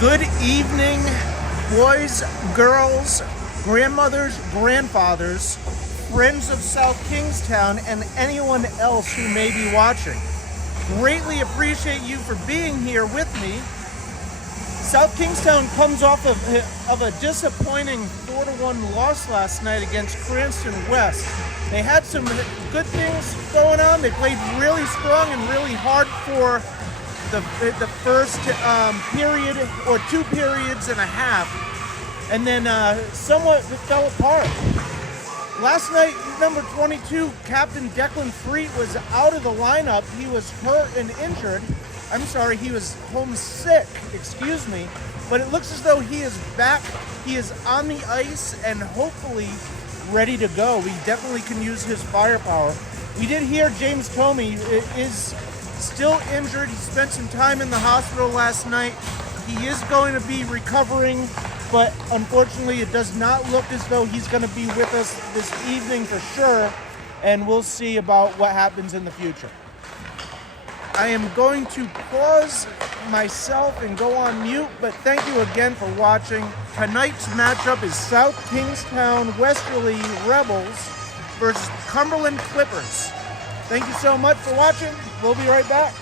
Good evening, boys, girls, grandmothers, grandfathers, friends of South Kingstown, and anyone else who may be watching. Greatly appreciate you for being here with me. South Kingstown comes off of a disappointing 4-1 loss last night against Cranston West. They had some good things going on. They played really strong and really hard for the first period or 2 periods and a half, and then somewhat fell apart. Last night, number 22, Captain Declan Freet, was out of the lineup. He was hurt and injured. I'm sorry, he was homesick, excuse me. But it looks as though he is back. He is on the ice and hopefully ready to go. We definitely can use his firepower. We did hear James Comey is still injured. He spent some time in the hospital last night. He is going to be recovering, but unfortunately it does not look as though he's going to be with us this evening for sure, and we'll see about what happens in the future. I am going to pause myself and go on mute, but thank you again for watching. Tonight's matchup is South Kingstown Westerly Rebels versus Cumberland Clippers. Thank you so much for watching. We'll be right back.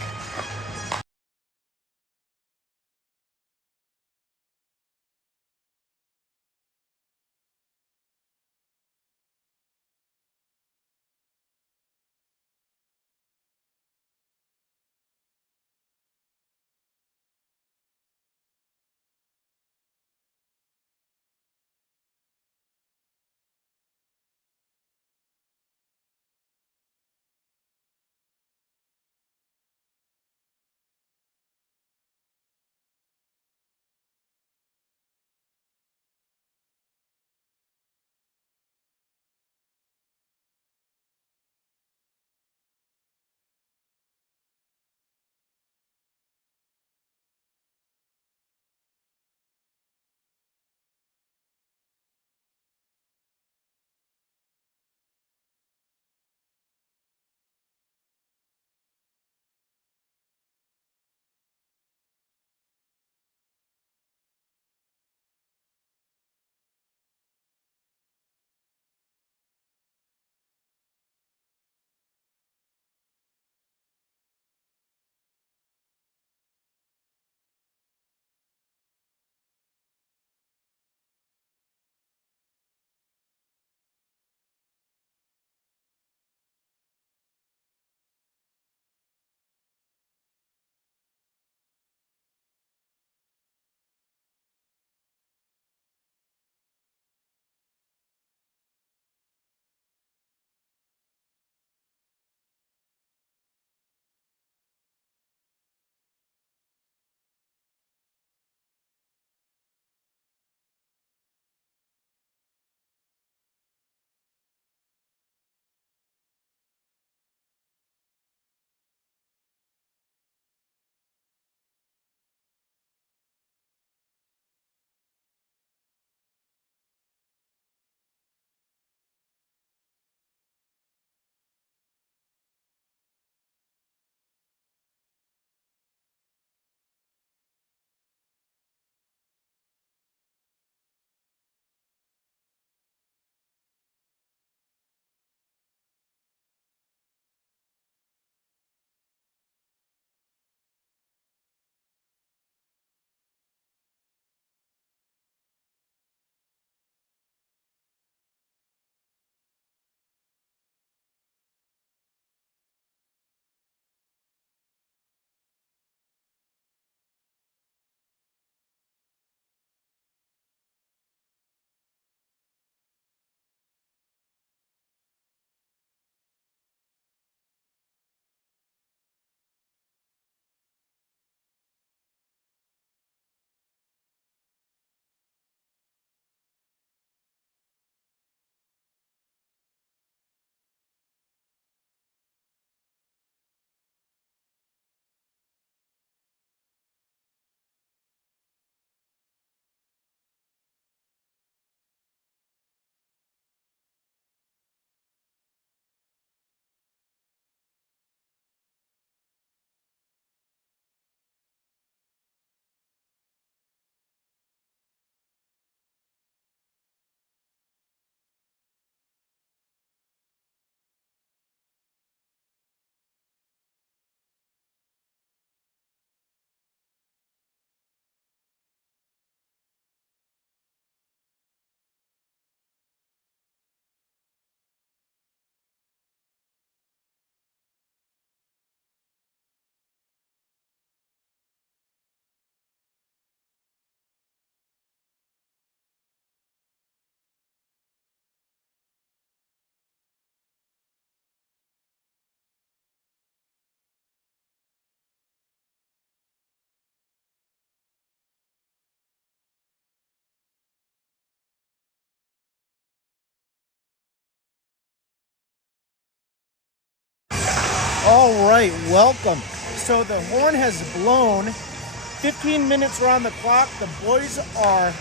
All right, welcome. So the horn has blown. 15 minutes are on the clock. The boys are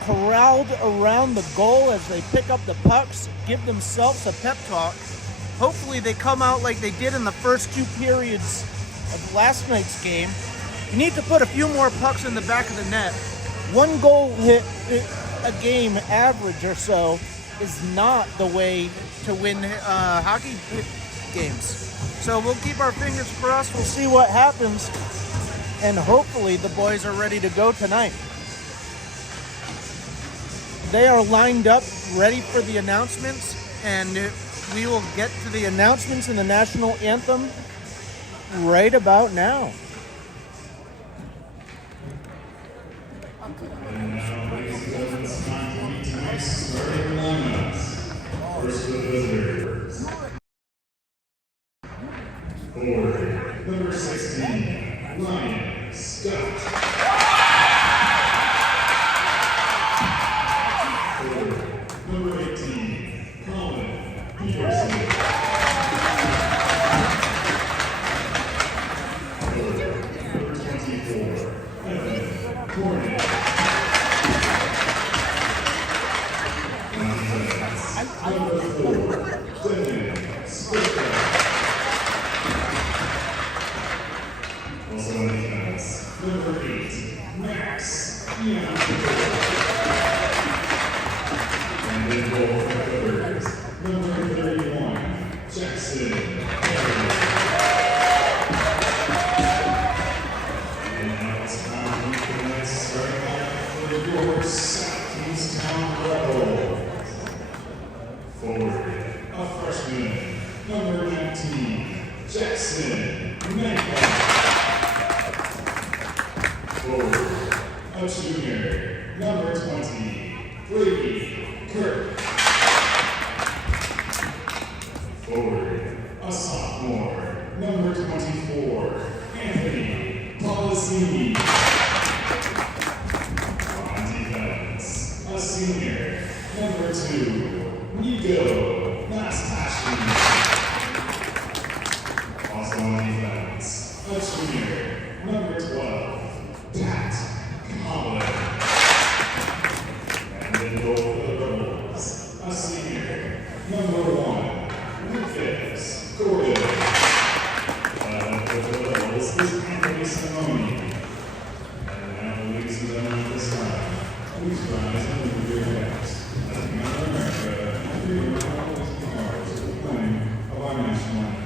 corralled around the goal as they pick up the pucks, give themselves a pep talk. Hopefully they come out like they did in the first two periods of last night's game. You need to put a few more pucks in the back of the net. One goal hit a game average or so is not the way to win hockey games. So we'll keep our fingers crossed. We'll see what happens. And hopefully the boys are ready to go tonight. They are lined up, ready for the announcements, and we will get to the announcements and the national anthem right about now. And now, ladies and gentlemen, it's time to meet tonight's starting lineups. First, the visitors. Forward, number 16, Ryan Scott. Number 18, Colin Peterson. Number 24, Evan Cornett. Number 4, Devin Spitzer. Also on defense, number 8, Max Ian. And then goal for the Clippers, number 31, Jackson Perry. And now it's time to meet the next starting lineup for your South Kingstown Rebels. Forward, a freshman, number 19, Jackson Perry. Forward, a junior, number 20, Brady Kirk. Forward, a sophomore, number 24, Anthony Polisini. On defense, a senior, number 2, Nico Nastashi. Also on defense, a junior, number 12, Pat Collins. And then goal for the Rebels, a senior, number 1, Lucas Gordon. For the Rebels is Anthony Simone. And now, ladies and gentlemen, at this time, please rise and move your hands. As the United America and freedom of all its cars are playing of our national anthem.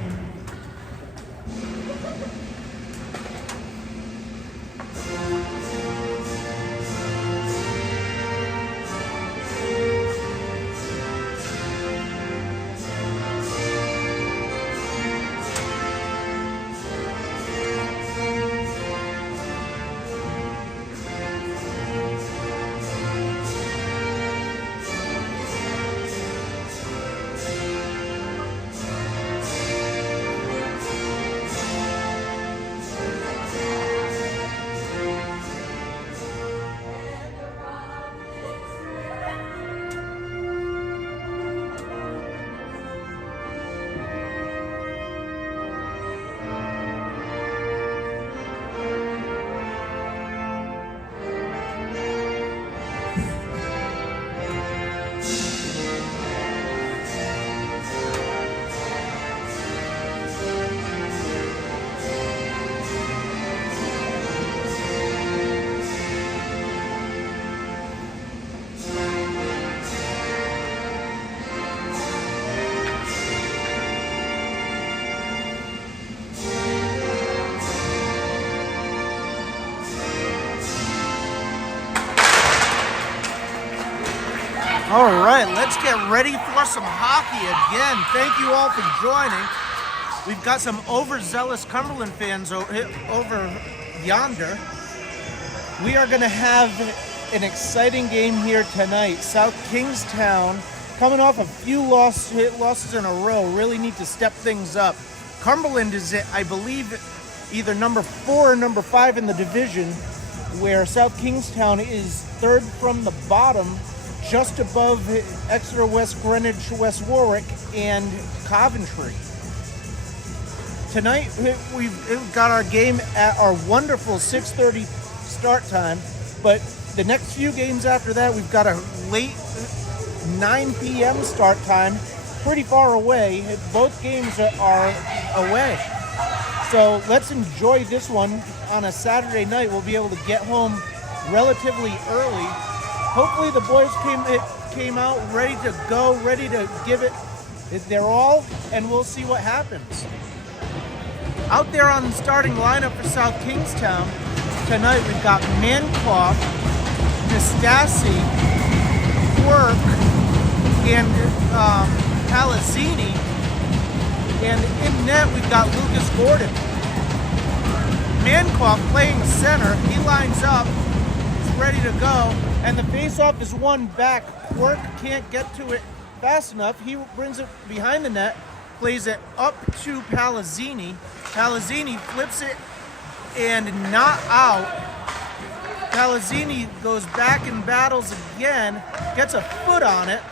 All right, let's get ready for some hockey again. Thank you all for joining. We've got some overzealous Cumberland fans over yonder. We are going to have an exciting game here tonight. South Kingstown, coming off a few losses in a row, really need to step things up. Cumberland is, I believe, either number 4 or number 5 in the division, where South Kingstown is third from the bottom, just above Exeter, West Greenwich, West Warwick, and Coventry. Tonight, we've got our game at our wonderful 6:30 start time, but the next few games after that, we've got a late 9 p.m. start time, pretty far away. Both games are away. So let's enjoy this one on a Saturday night. We'll be able to get home relatively early. Hopefully the boys came out ready to go, ready to give it their all, and we'll see what happens. Out there on the starting lineup for South Kingstown tonight, we've got Mankoff, Nastasi, Quirk, and Palazzini. And in net, we've got Lucas Gordon. Mankoff playing center. He lines up. He's ready to go. And the faceoff is won back. Quirk can't get to it fast enough. He brings it behind the net, plays it up to Palazzini. Palazzini flips it and not out. Palazzini goes back and battles again, gets a foot on it,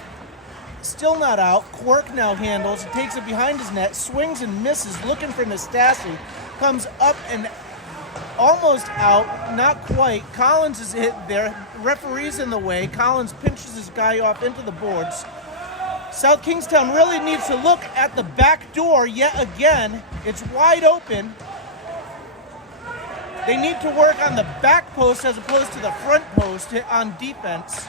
still not out. Quirk now handles, takes it behind his net, swings and misses, looking for Nastasi, comes up and almost out, not quite. Collins is hit there, referee's in the way. Collins pinches his guy off into the boards. South Kingstown really needs to look at the back door yet again. It's wide open. They need to work on the back post as opposed to the front post on defense.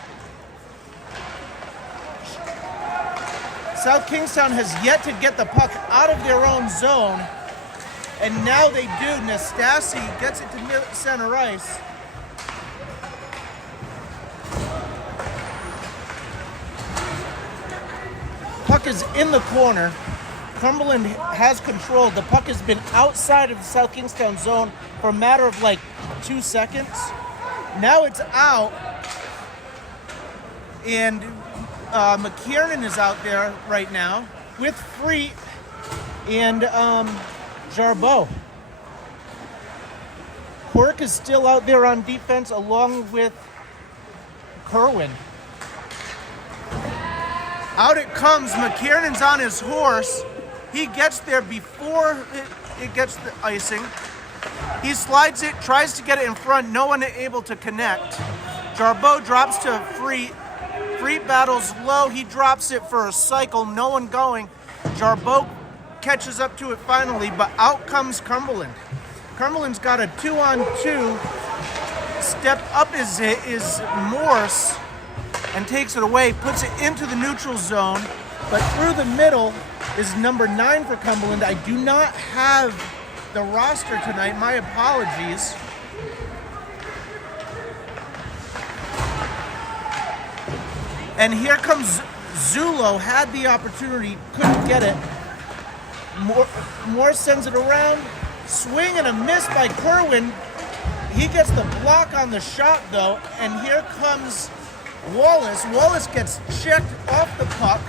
South Kingstown has yet to get the puck out of their own zone, and now they do. Nastasi gets it to center ice. Puck is in the corner. Cumberland has control. The puck has been outside of the South Kingstown zone for a matter of like 2 seconds. Now it's out. And McKiernan is out there right now with Freet and Jarbeau. Quirk is still out there on defense along with Kerwin. Out it comes. McKiernan's on his horse. He gets there before it gets the icing. He slides it, tries to get it in front. No one able to connect. Jarbeau drops to Freet. Freet battles low. He drops it for a cycle. No one going. Jarbeau catches up to it finally, but out comes Cumberland. Cumberland's got a 2-on-2. Step up is Morse and takes it away, puts it into the neutral zone, but through the middle is number 9 for Cumberland. I do not have the roster tonight. My apologies. And here comes Zulo, had the opportunity, couldn't get it. Moore sends it around, swing and a miss by Kerwin. He gets the block on the shot though, and here comes Wallace. Wallace gets checked off the puck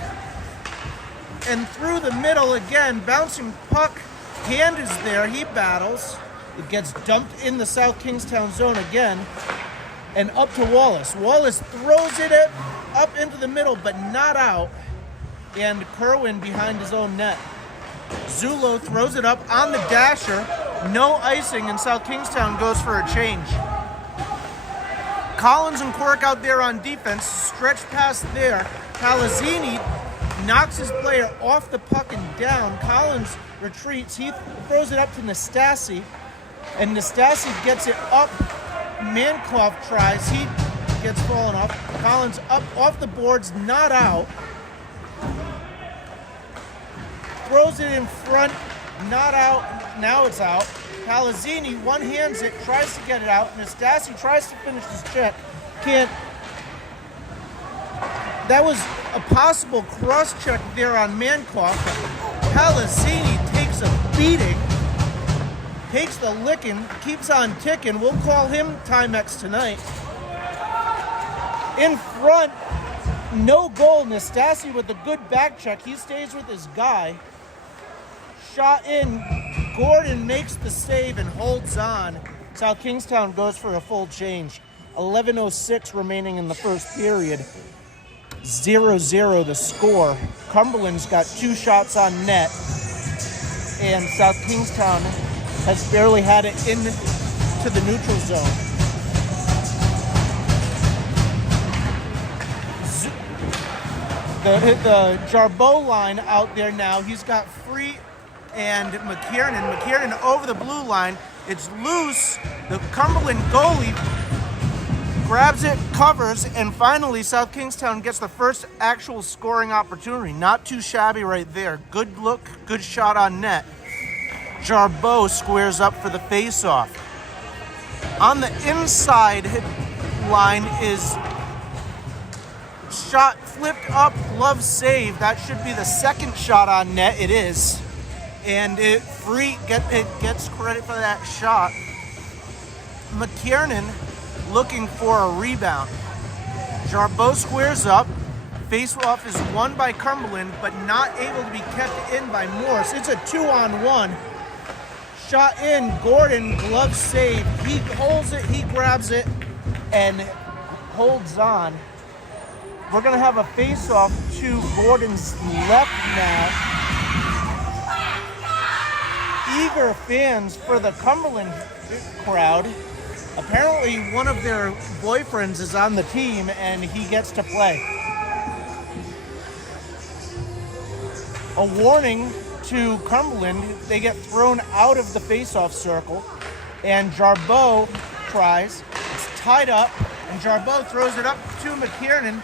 and through the middle again, bouncing puck. Hand is there, he battles. It gets dumped in the South Kingstown zone again and up to Wallace. Wallace throws it up into the middle but not out, and Kerwin behind his own net. Zulo throws it up on the dasher. No icing, and South Kingstown goes for a change. Collins and Quirk out there on defense, stretch pass there. Palazzini knocks his player off the puck and down. Collins retreats. He throws it up to Nastasi, and Nastasi gets it up. Mankoff tries. He gets fallen off. Collins up off the boards, not out. Throws it in front, not out. Now it's out. Palazzini one-hands it, tries to get it out. Nastasi tries to finish his check. Can't. That was a possible cross-check there on Mankoff. Palazzini takes a beating, takes the licking, keeps on ticking. We'll call him Timex tonight. In front, no goal. Nastasi with a good back check. He stays with his guy. Shot in. Gordon makes the save and holds on. South Kingstown goes for a full change. 11:06 remaining in the first period. 0-0 the score. Cumberland's got 2 shots on net. and South Kingstown has barely had it into the neutral zone. The Jarbeau line out there now, he's got Free and McKiernan. McKiernan over the blue line. It's loose. The Cumberland goalie grabs it, covers, and finally South Kingstown gets the first actual scoring opportunity. Not too shabby right there. Good look, good shot on net. Jarbeau squares up for the face-off. On the inside line is shot flipped up, glove save. That should be the second shot on net. It is. And it gets credit for that shot. McKiernan looking for a rebound. Jarbeau squares up. Face-off is won by Cumberland, but not able to be kept in by Morris. It's a 2-on-1. Shot in, Gordon, glove save. He holds it, he grabs it, and holds on. We're gonna have a face-off to Gordon's left now. Eager fans for the Cumberland crowd. Apparently one of their boyfriends is on the team and he gets to play. A warning to Cumberland, they get thrown out of the face-off circle, and Jarbeau tries. It's tied up, and Jarbeau throws it up to McKiernan.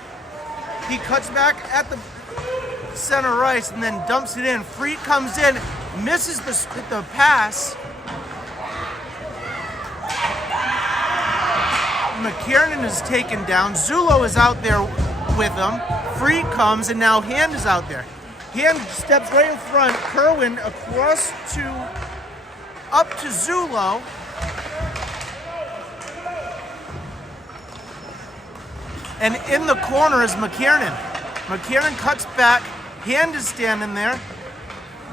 He cuts back at the center ice and then dumps it in. Free comes in, misses the pass. McKiernan is taken down. Zulo is out there with him. Free comes, and now Hand is out there. Hand steps right in front. Kerwin across up to Zulo. And in the corner is McKiernan. McKiernan cuts back. Hand is standing there.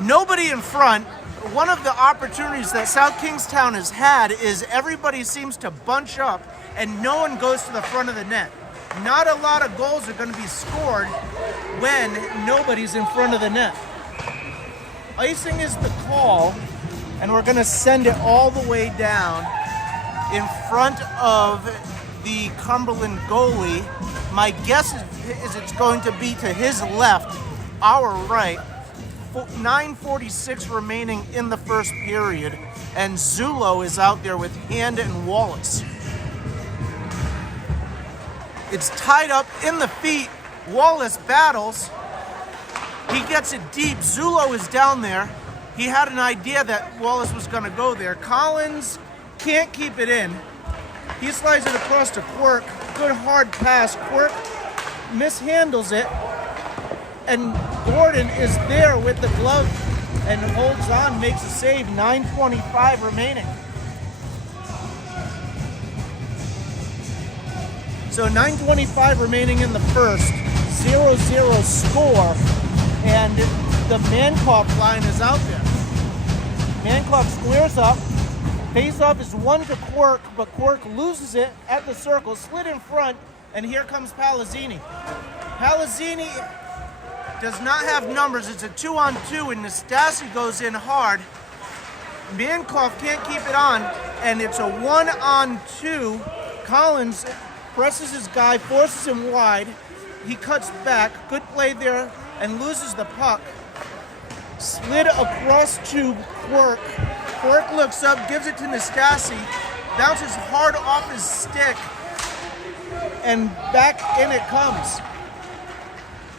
Nobody in front. One of the opportunities that South Kingstown has had is everybody seems to bunch up and no one goes to the front of the net. Not a lot of goals are going to be scored when nobody's in front of the net. Icing is the call, and we're going to send it all the way down in front of the Cumberland goalie. My guess is it's going to be to his left, our right. 9:46 remaining in the first period, and Zulo is out there with Hand and Wallace. It's tied up in the feet. Wallace battles. He gets it deep. Zulo is down there. He had an idea that Wallace was going to go there. Collins can't keep it in. He slides it across to Quirk. Good hard pass. Quirk mishandles it. And Gordon is there with the glove and holds on, makes a save. 9:25 remaining. So 9:25 remaining in the first. 0-0 score. And the Mankoff line is out there. Mankoff squares up. Face-off is won to Quirk, but Quirk loses it at the circle. Slid in front, and here comes Palazzini. Palazzini does not have numbers. It's a 2-on-2, and Nastasi goes in hard. Mankoff can't keep it on, and it's a 1-on-2. Collins presses his guy, forces him wide. He cuts back. Good play there, and loses the puck. Slid across to Quirk. Quirk looks up, gives it to Nastasi. Bounces hard off his stick, and back in it comes.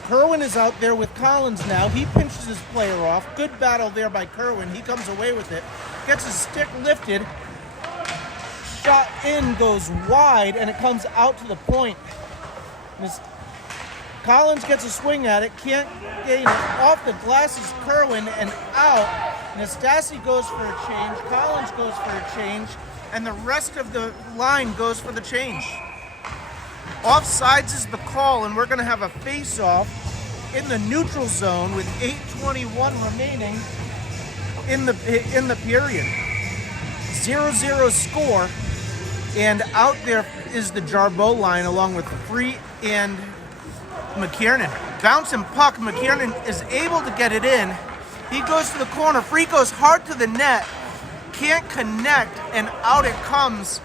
Kerwin is out there with Collins now. He pinches his player off. Good battle there by Kerwin. He comes away with it. Gets his stick lifted. Shot in, goes wide, and it comes out to the point. Collins gets a swing at it. Can't gain it. Off the glasses, Kerwin, and out. Nastasi goes for a change. Collins goes for a change. And the rest of the line goes for the change. Offsides is the call, and we're going to have a face-off in the neutral zone with 8:21 remaining in the period. 0-0 score, and out there is the Jarbeau line along with Free and McKiernan. Bouncing puck, McKiernan is able to get it in, He goes to the corner. Freet goes hard to the net. Can't connect, and out it comes.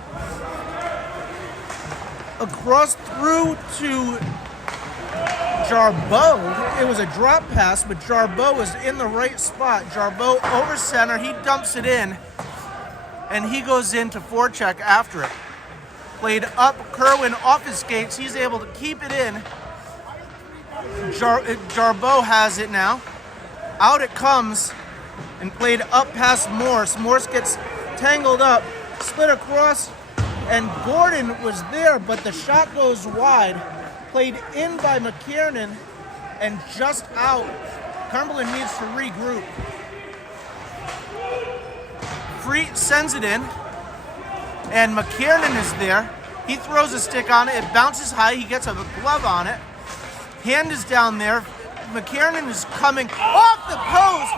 Across through to Jarbeau. It was a drop pass, but Jarbeau was in the right spot. Jarbeau over center. He dumps it in, and he goes into forecheck after it. Played up, Kerwin off his skates. He's able to keep it in. Jarbeau has it now. Out it comes, and played up past Morse. Morse gets tangled up, split across, and Gordon was there, but the shot goes wide. Played in by McKiernan, and just out. Cumberland needs to regroup. Freet sends it in, and McKiernan is there. He throws a stick on it. It bounces high. He gets a glove on it. Hand is down there. McKiernan is coming off the post,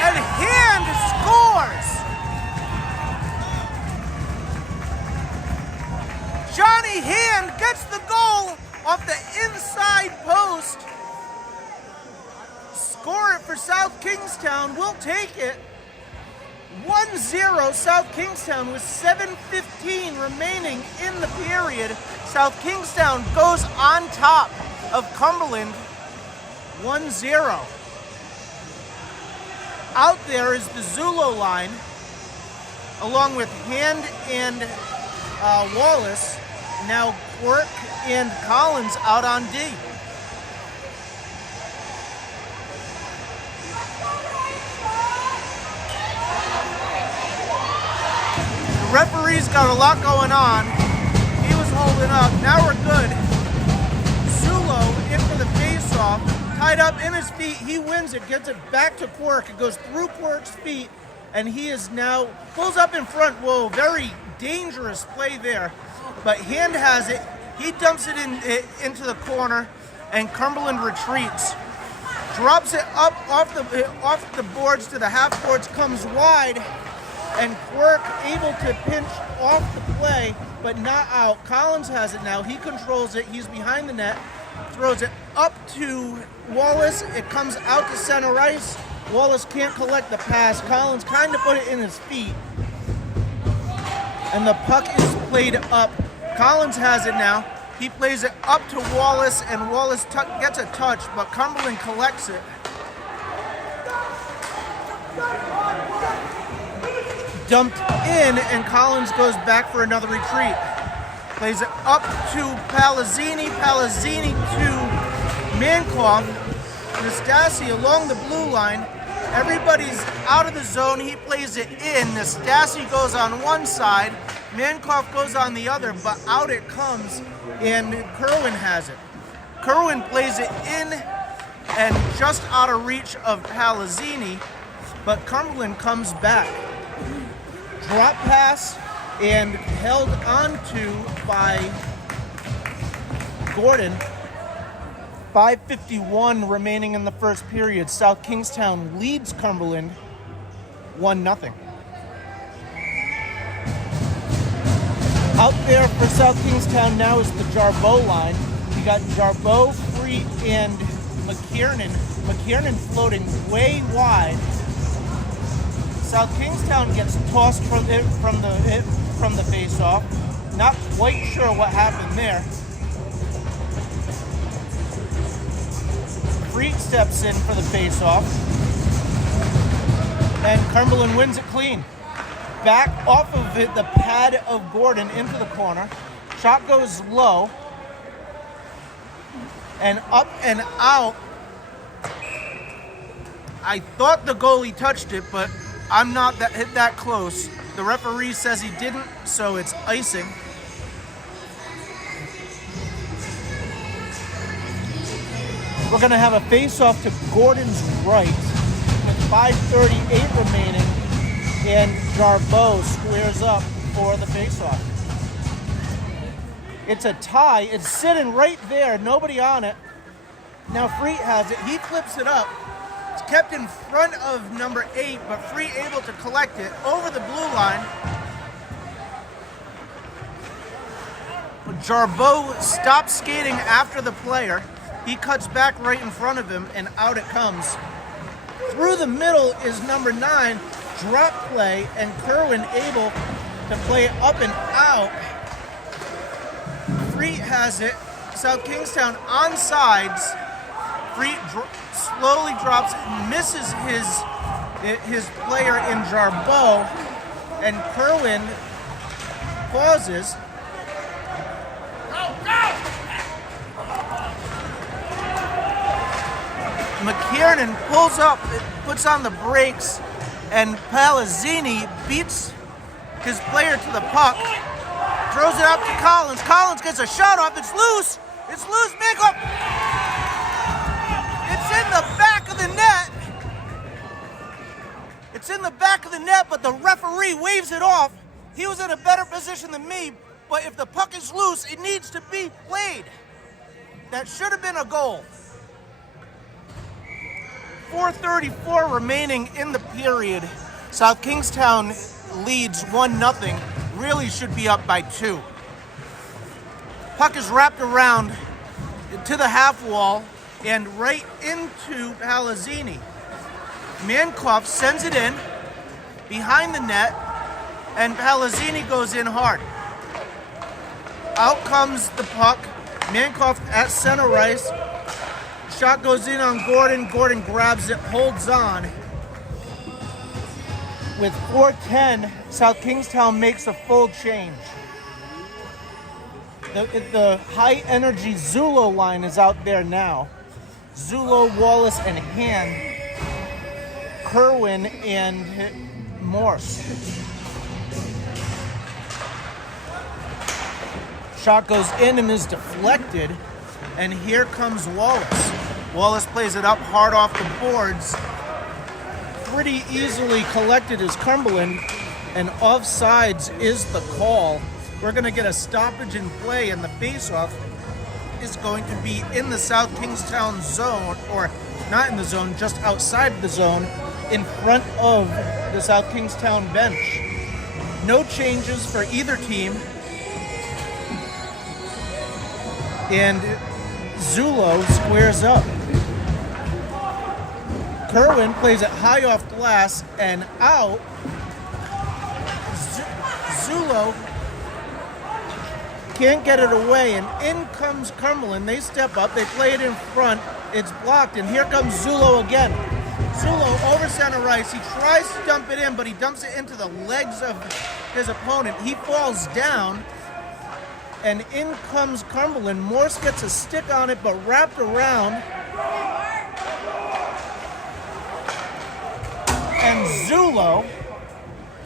and Hand scores. Johnny Hand gets the goal off the inside post. Score it for South Kingstown. We'll take it. 1-0 South Kingstown with 7:15 remaining in the period. South Kingstown goes on top of Cumberland 1-0. Out there is the Zulu line, along with Hand and Wallace. Now Quirk and Collins out on D. The referee's got a lot going on. He was holding up. Now we're good. Zulo in for the face-off. Tied up in his feet. He wins it. Gets it back to Quirk. It goes through Quirk's feet. And he is now, pulls up in front. Whoa, very dangerous play there. But Hand has it. He dumps it into the corner. And Cumberland retreats. Drops it up off the boards to the half boards. Comes wide. And Quirk able to pinch off the play, but not out. Collins has it now. He controls it. He's behind the net. Throws it up to Wallace. It comes out to center ice. Wallace can't collect the pass. Collins kind of put it in his feet. And the puck is played up. Collins has it now. He plays it up to Wallace, and Wallace gets a touch, but Cumberland collects it. Dumped in, and Collins goes back for another retreat. Plays it up to Palazzini. Palazzini to Mankoff. Nastasi along the blue line. Everybody's out of the zone. He plays it in. Nastasi goes on one side. Mankoff goes on the other, but out it comes, and Kerwin has it. Kerwin plays it in and just out of reach of Palazzini, but Cumberland comes back. Drop pass and held onto by Gordon. 5:51 remaining in the first period. South Kingstown leads Cumberland 1-0. Out there for South Kingstown now is the Jarbeau line. We got Jarbeau, Freet, and McKiernan. McKiernan floating way wide. South Kingstown gets tossed from the face-off. Not quite sure what happened there. Freet steps in for the face-off, and Cumberland wins it clean. Back off of it, the pad of Gordon into the corner. Shot goes low, and up and out. I thought the goalie touched it, but I'm not hit that close. The referee says he didn't, so it's icing. We're going to have a face-off to Gordon's right with 5:38 remaining, and Jarbeau squares up for the face-off. It's a tie. It's sitting right there. Nobody on it. Now Freet has it. He flips it up. It's kept in front of number 8, but Freet able to collect it over the blue line. Jarbeau stops skating after the player. He cuts back right in front of him, and out it comes. Through the middle is number 9, drop play, and Kerwin able to play it up and out. Freet has it. South Kingstown on sides. Freet slowly drops, misses his player in Jarbeau, and Kerwin pauses. McKiernan pulls up, puts on the brakes, and Palazzini beats his player to the puck. Throws it up to Collins. Collins gets a shot off. It's loose. It's loose. Makeup. It's in the back of the net. It's in the back of the net, but the referee waves it off. He was in a better position than me, but if the puck is loose, it needs to be played. That should have been a goal. 4:34 remaining in the period. South Kingstown leads 1-0. Really should be up by 2. Puck is wrapped around to the half wall and right into Palazzini. Mankoff sends it in behind the net, and Palazzini goes in hard. Out comes the puck. Mankoff at center ice. Shot goes in on Gordon. Gordon grabs it, holds on. With 4:10, South Kingstown makes a full change. The high-energy Zulo line is out there now. Zulo, Wallace, and Hand. Kerwin and Morse. Shot goes in and is deflected, and here comes Wallace. Wallace plays it up hard off the boards. Pretty easily collected is Cumberland, and offsides is the call. We're going to get a stoppage in play, and the faceoff is going to be in the South Kingstown zone, or not in the zone, just outside the zone, in front of the South Kingstown bench. No changes for either team. And Zulo squares up. Kerwin plays it high off glass and out. Zulo can't get it away, and in comes Cumberland. They step up, they play it in front. It's blocked, and here comes Zulo again. Zulo over center ice. He tries to dump it in, but he dumps it into the legs of his opponent. He falls down, and in comes Cumberland. Morse gets a stick on it, but wrapped around. And Zulo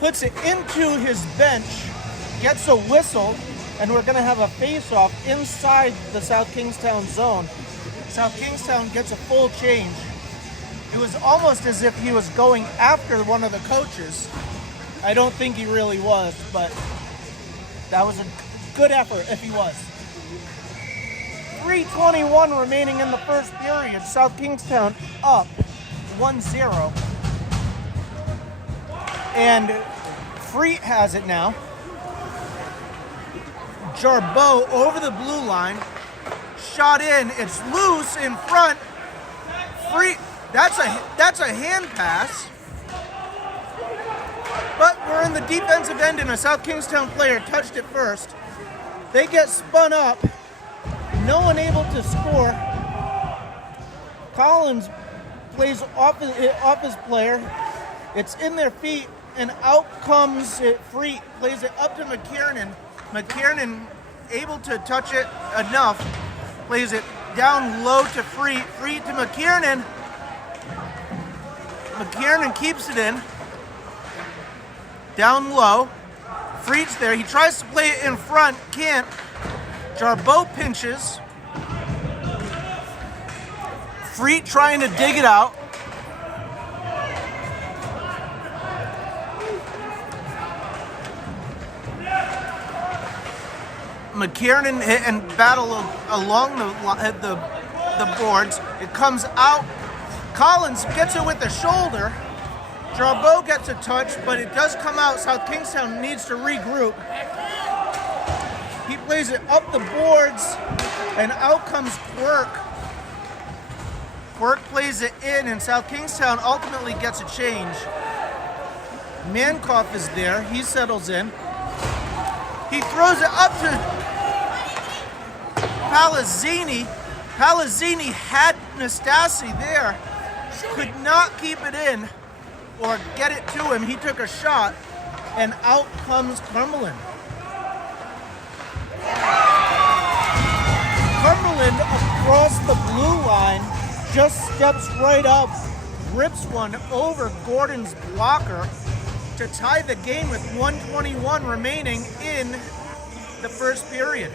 puts it into his bench, gets a whistle, and we're going to have a face-off inside the South Kingstown zone. South Kingstown gets a full change. It was almost as if he was going after one of the coaches. I don't think he really was, but that was a good effort if he was. 3:21 remaining in the first period. South Kingstown up 1-0. And Freet has it now. Jarbeau over the blue line. Shot in. It's loose in front. Freet. That's a hand pass. But we're in the defensive end, and a South Kingstown player touched it first. They get spun up. No one able to score. Collins plays off his player. It's in their feet, and out comes Freet. Plays it up to McKiernan. McKiernan able to touch it enough. Plays it down low to Freet. Freet to McKiernan. McKiernan keeps it in. Down low. Freet's there. He tries to play it in front. Can't. Jarbeau pinches. Freet trying to dig it out. McKiernan hit and battle along the boards. It comes out. Collins gets it with the shoulder. Jarbeau gets a touch, but it does come out. South Kingstown needs to regroup. He plays it up the boards, and out comes Quirk. Quirk plays it in, and South Kingstown ultimately gets a change. Mankoff is there. He settles in. He throws it up to Palazzini. Palazzini had Nastasi there. Could not keep it in or get it to him. He took a shot, and out comes Cumberland. Cumberland across the blue line just steps right up, rips one over Gordon's blocker to tie the game with 1:21 remaining in the first period.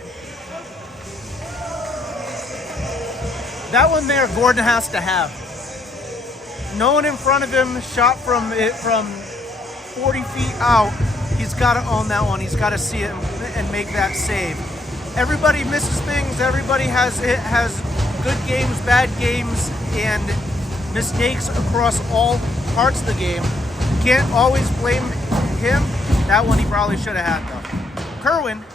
That one there, Gordon has to have. No one in front of him, shot from 40 feet out. He's got to own that one. He's got to see it and make that save. Everybody misses things. Everybody has good games, bad games, and mistakes across all parts of the game. Can't always blame him. That one he probably should have had, though. Kerwin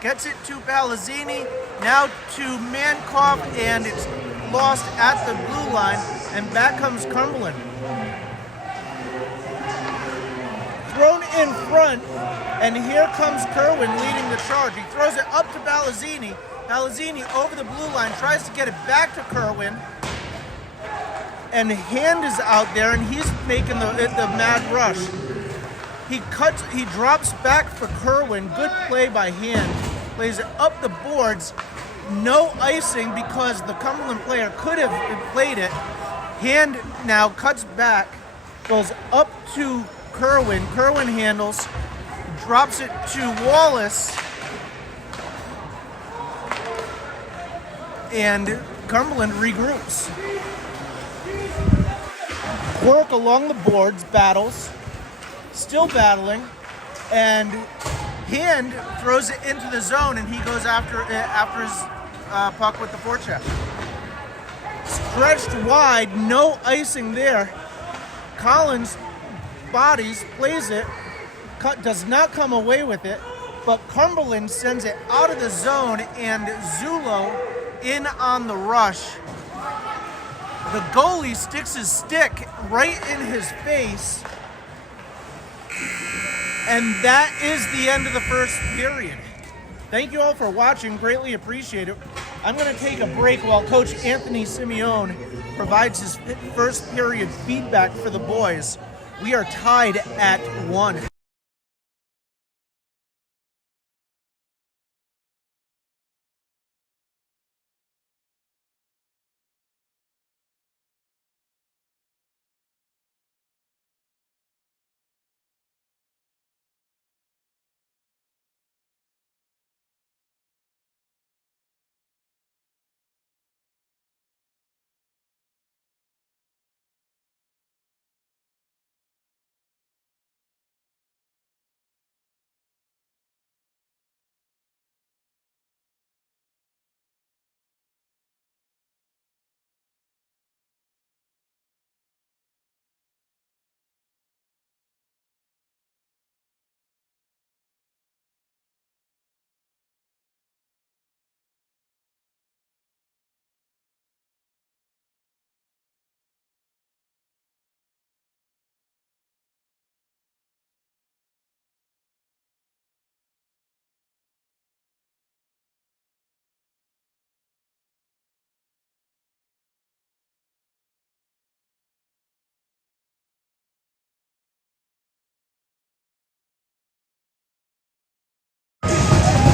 gets it to Palazzini, now to Mankoff, and it's lost at the blue line, and back comes Cumberland. Thrown in front, and here comes Kerwin leading the charge. He throws it up to Palazzini. Palazzini over the blue line, tries to get it back to Kerwin, and Hand is out there, and he's making the mad rush. He drops back for Kerwin. Good play by Hand. Plays it up the boards. No icing because the Cumberland player could have played it. Hand now cuts back, goes up to Kerwin. Kerwin handles, drops it to Wallace, and Cumberland regroups. Quirk along the boards, battles, still battling, and Hand throws it into the zone, and he goes after his puck with the forecheck. Stretched wide, no icing there. Collins bodies, plays it, does not come away with it, but Cumberland sends it out of the zone, and Zulo in on the rush. The goalie sticks his stick right in his face, and that is the end of the first period. Thank you all for watching. Greatly appreciate it. I'm going to take a break while Coach Anthony Simeone provides his first period feedback for the boys. We are tied at 1.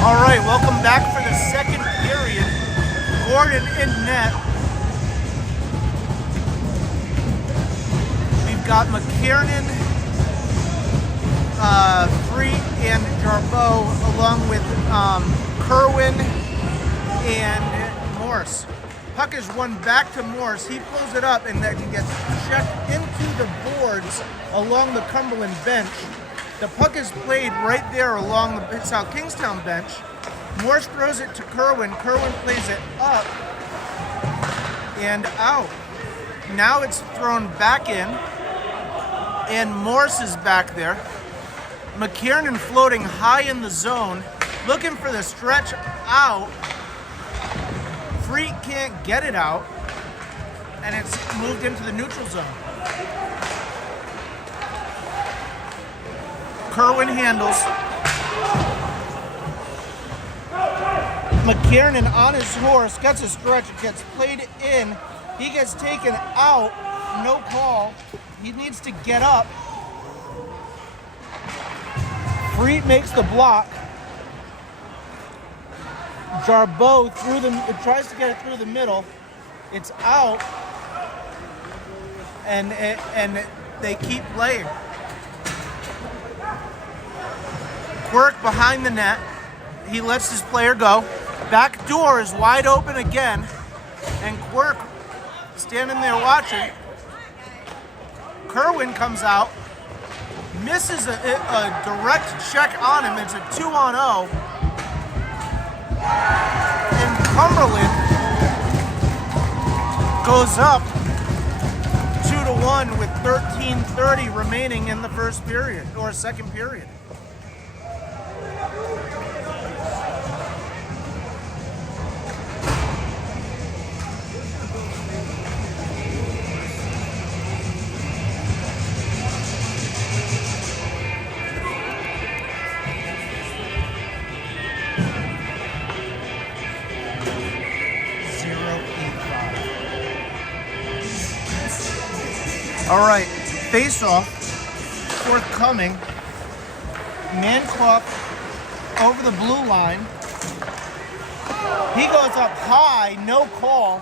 All right, welcome back for the second period. Gordon in net. We've got McKiernan, Free, and Jarbeau, along with Kerwin and Morse. Puck is won back to Morse. He pulls it up and then gets checked into the boards along the Cumberland bench. The puck is played right there along the South Kingstown bench. Morse throws it to Kerwin. Kerwin plays it up and out. Now it's thrown back in, and Morse is back there. McKiernan floating high in the zone, looking for the stretch out. Freak can't get it out. and it's moved into the neutral zone. Kerwin handles. McKiernan on his horse, gets a stretch, it gets played in. He gets taken out, no call. He needs to get up. Freet makes the block. Jarbeau tries to get it through the middle. It's out, and they keep playing. Quirk behind the net. He lets his player go. Back door is wide open again, and Quirk standing there watching. Kerwin comes out, misses a direct check on him. It's a 2-on-0. And Cumberland goes up 2-1 with 13:30 remaining in the first period, or second period. All right, face-off, forthcoming. Mankoff over the blue line. He goes up high, no call.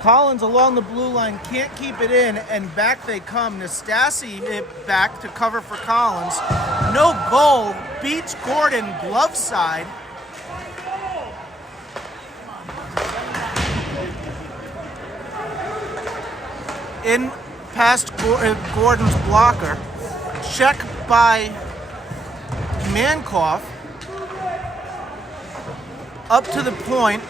Collins along the blue line, can't keep it in, and back they come. Nastasi back to cover for Collins. No goal, beats Gordon glove side. In past Gordon's blocker. Check by Mankoff. Up to the point.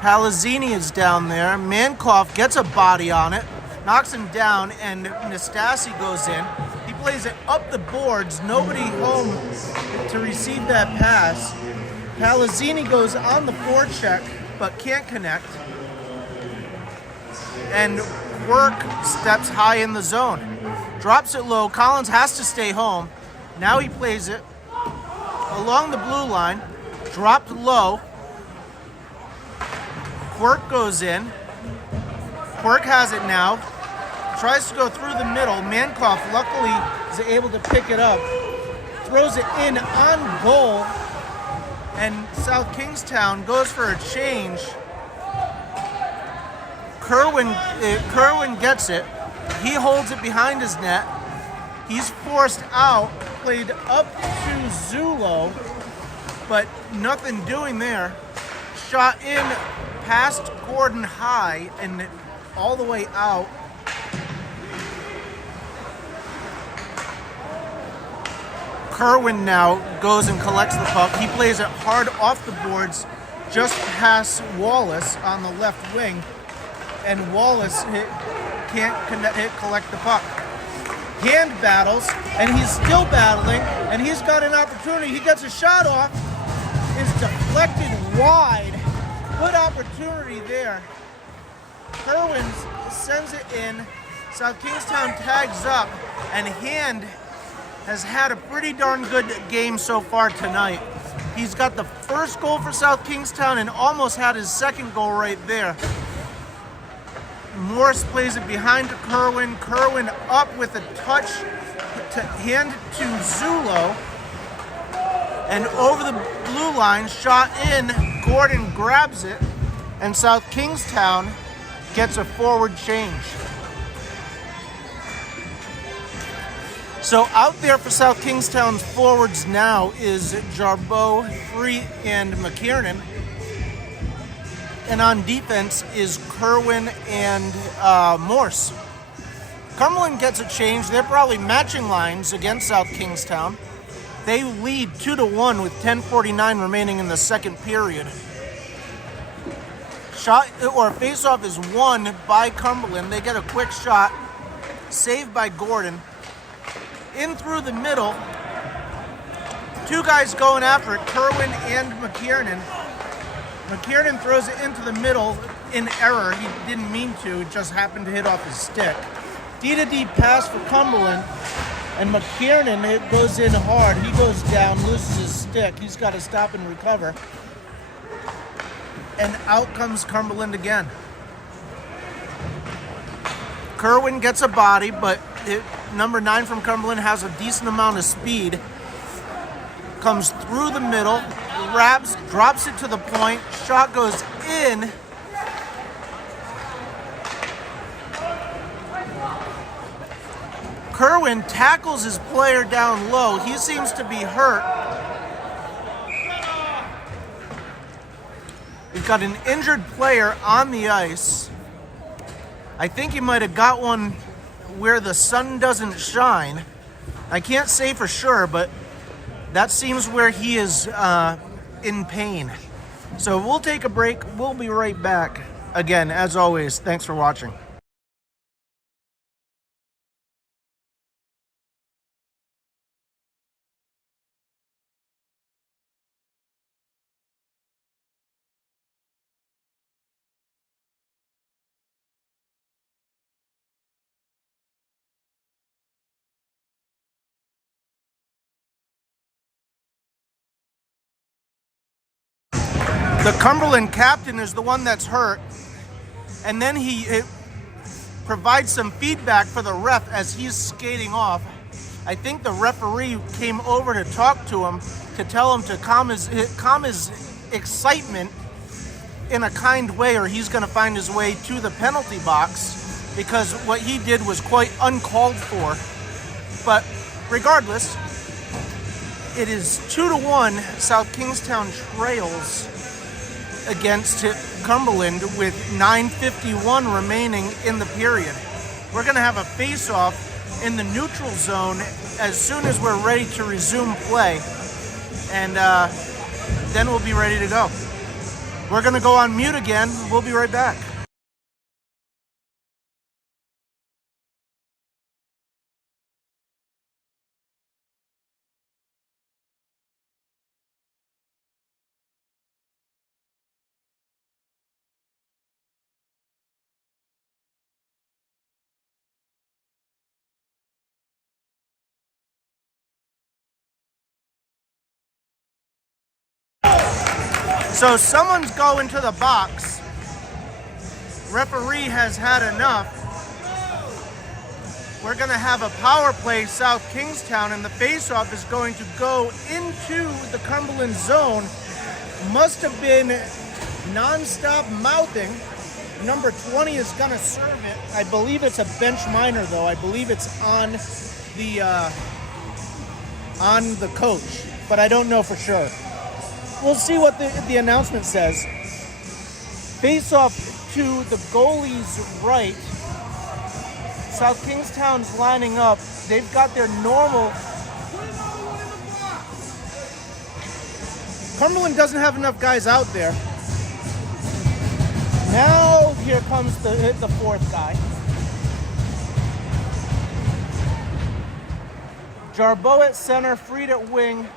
Palazzini is down there. Mankoff gets a body on it, knocks him down, and Nastasi goes in. He plays it up the boards. Nobody home to receive that pass. Palazzini goes on the forecheck, but can't connect. And Quirk steps high in the zone. Drops it low. Collins has to stay home. Now he plays it along the blue line. Dropped low. Quirk goes in. Quirk has it now. Tries to go through the middle. Mankoff luckily is able to pick it up. Throws it in on goal. And South Kingstown goes for a change. Kerwin gets it. He holds it behind his net. He's forced out, played up to Zulo, but nothing doing there. Shot in past Gordon high and all the way out. Kerwin now goes and collects the puck. He plays it hard off the boards, just past Wallace on the left wing. And Wallace can't collect the puck. Hand battles, and he's still battling, and he's got an opportunity. He gets a shot off, is deflected wide. Good opportunity there. Kerwin sends it in. South Kingstown tags up, and Hand has had a pretty darn good game so far tonight. He's got the first goal for South Kingstown and almost had his second goal right there. Morse plays it behind to Kerwin. Kerwin up with a touch to hand to Zulo. And over the blue line, shot in. Gordon grabs it. And South Kingstown gets a forward change. So out there for South Kingstown's forwards now is Jarbeau, Freet, and McKiernan. And on defense is Kerwin and Morse. Cumberland gets a change. They're probably matching lines against South Kingstown. They lead 2-1 with 10:49 remaining in the second period. Shot or faceoff is won by Cumberland. They get a quick shot, saved by Gordon. In through the middle, Two guys going after it, Kerwin and McKiernan. McKiernan throws it into the middle in error. He didn't mean to. It just happened to hit off his stick. D-to-D pass for Cumberland. And McKiernan, it goes in hard. He goes down, loses his stick. He's got to stop and recover. And out comes Cumberland again. Kerwin gets a body, but number 9 from Cumberland has a decent amount of speed. Comes through the middle, grabs, drops it to the point. Shot goes in. Kerwin tackles his player down low. He seems to be hurt. We've got an injured player on the ice. I think he might have got one where the sun doesn't shine. I can't say for sure, but that seems where he is in pain. So we'll take a break. We'll be right back. Again, as always, thanks for watching. The Cumberland captain is the one that's hurt, and then he provides some feedback for the ref as he's skating off. I think the referee came over to talk to him to tell him to calm his excitement in a kind way, or he's going to find his way to the penalty box, because what he did was quite uncalled for. But regardless, it is 2-1. South Kingstown trails against Cumberland with 9:51 remaining in the period. We're going to have a face-off in the neutral zone as soon as we're ready to resume play, and then we'll be ready to go. We're going to go on mute again. We'll be right back. So someone's going to the box. Referee has had enough. We're going to have a power play, South Kingstown, and the face-off is going to go into the Cumberland zone. Must have been non-stop mouthing. Number 20 is going to serve it. I believe it's a bench minor, though. I believe it's on the coach, but I don't know for sure. We'll see what the announcement says. Face off to the goalie's right. South Kingstown's lining up. They've got their normal. Cumberland doesn't have enough guys out there. Now here comes the fourth guy. Jarbeau at center, Freed at wing,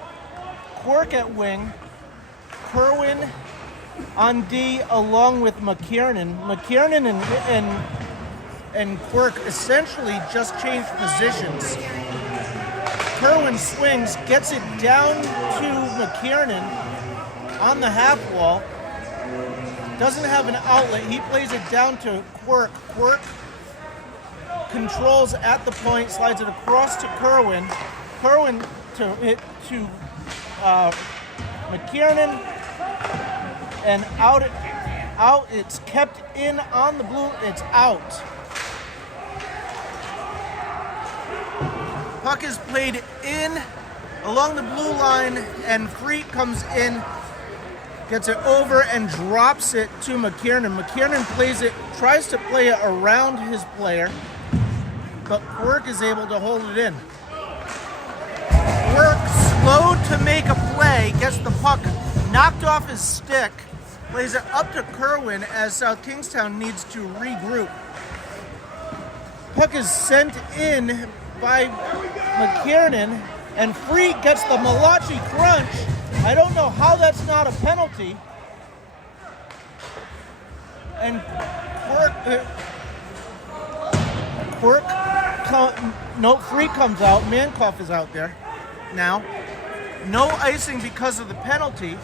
Quirk at wing. Kerwin on D along with McKiernan. McKiernan and Quirk essentially just changed positions. Kerwin swings, gets it down to McKiernan on the half wall. Doesn't have an outlet. He plays it down to Quirk. Quirk controls at the point, slides it across to Kerwin. Kerwin to McKiernan. And out, it's kept in on the blue, it's out. Puck is played in along the blue line, and Freet comes in, gets it over and drops it to McKiernan. McKiernan plays it, tries to play it around his player, but Quirk is able to hold it in. Quirk, slow to make a play, gets the puck knocked off his stick, plays it up to Kerwin as South Kingstown needs to regroup. Puck is sent in by McKiernan. And Free gets the Malachi crunch. I don't know how that's not a penalty. And Free comes out. Mankoff is out there now. No icing because of the penalty.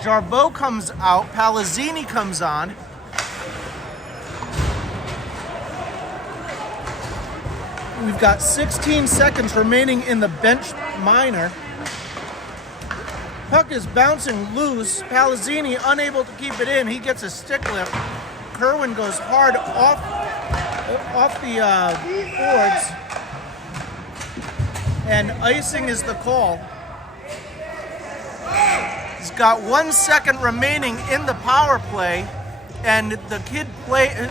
Jarbeau comes out. Palazzini comes on. We've got 16 seconds remaining in the bench minor. Puck is bouncing loose. Palazzini unable to keep it in. He gets a stick lift. Kerwin goes hard off the boards. And icing is the call. He's got 1 second remaining in the power play, and the kid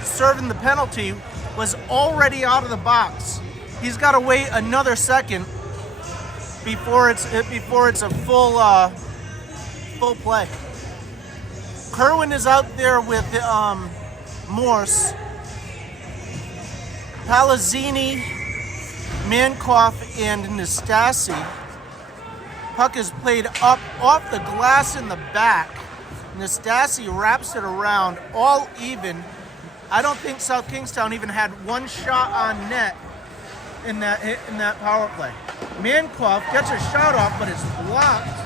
serving the penalty was already out of the box. He's got to wait another second before it's a full play. Kerwin is out there with Morse, Palazzini, Mankoff, and Nastasi. Puck is played up off the glass in the back. Nastasi wraps it around, all even. I don't think South Kingstown even had one shot on net in that power play. Mankoff gets a shot off, but it's blocked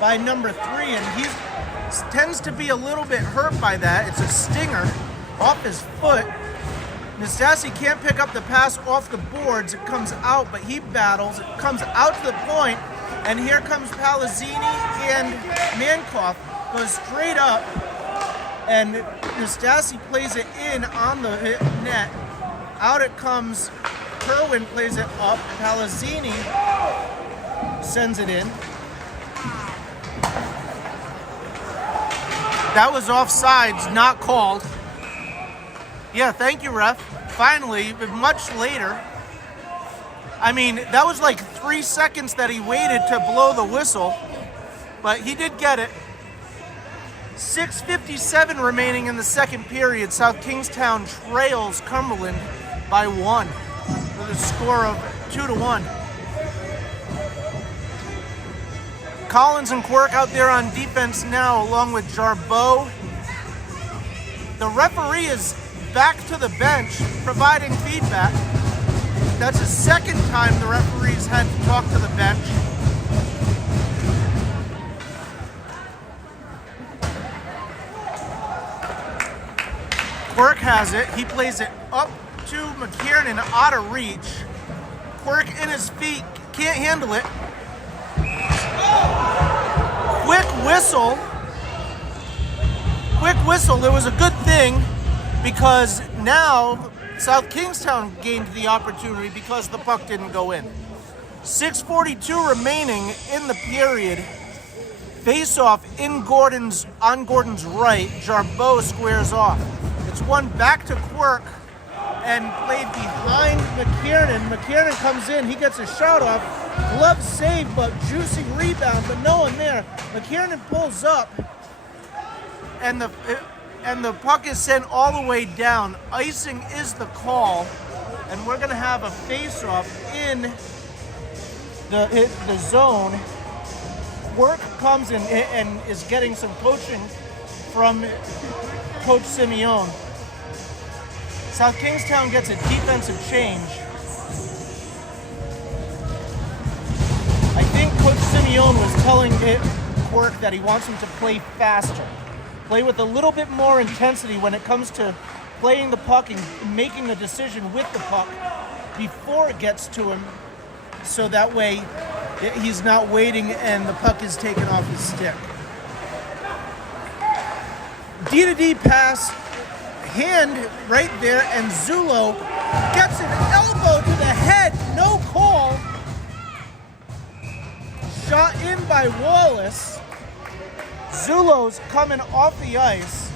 by number 3, and he tends to be a little bit hurt by that. It's a stinger off his foot. Nastasi can't pick up the pass off the boards. It comes out, but he battles. It comes out to the point, and here comes Palazzini and Mankoff. Goes straight up, and Nastasi plays it in on the net. Out it comes. Kerwin plays it up. Palazzini sends it in. That was offsides, not called. Yeah, thank you, ref. Finally, much later. I mean, that was like 3 seconds that he waited to blow the whistle, but he did get it. 6:57 remaining in the second period. South Kingstown trails Cumberland by 1 with a score of 2-1. Collins and Quirk out there on defense now, along with Jarbeau. The referee is back to the bench, providing feedback. That's the second time the referees had to talk to the bench. Quirk has it. He plays it up to McKiernan, out of reach. Quirk in his feet, can't handle it. Quick whistle. It was a good thing because now South Kingstown gained the opportunity because the puck didn't go in. 6:42 remaining in the period. Face-off on Gordon's right. Jarbeau squares off. It's one back to Quirk and played behind McKiernan. McKiernan comes in. He gets a shot off. Glove save, but juicy rebound, but no one there. McKiernan pulls up, and the puck is sent all the way down. Icing is the call, and we're going to have a face-off in the zone. Work comes in and is getting some coaching from Coach Simeone. South Kingstown gets a defensive change. I think Coach Simeone was telling Quirk that he wants him to play faster. Play with a little bit more intensity when it comes to playing the puck and making a decision with the puck before it gets to him, so that way he's not waiting and the puck is taken off his stick. D-to-D pass, hand right there, and Zulo gets an elbow to the head, no call. Shot in by Wallace. Zulo's coming off the ice.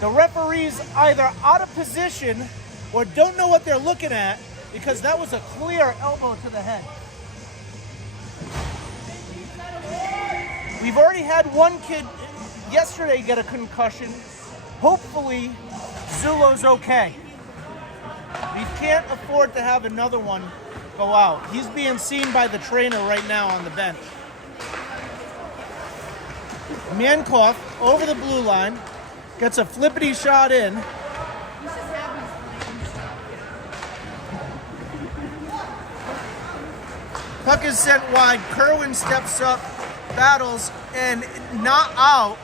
The referee's either out of position or don't know what they're looking at, because that was a clear elbow to the head. We've already had one kid yesterday get a concussion. Hopefully, Zulo's okay. We can't afford to have another one go out. He's being seen by the trainer right now on the bench. Mankoff over the blue line, gets a flippity shot in. Puck is sent wide. Kerwin steps up, battles, and not out.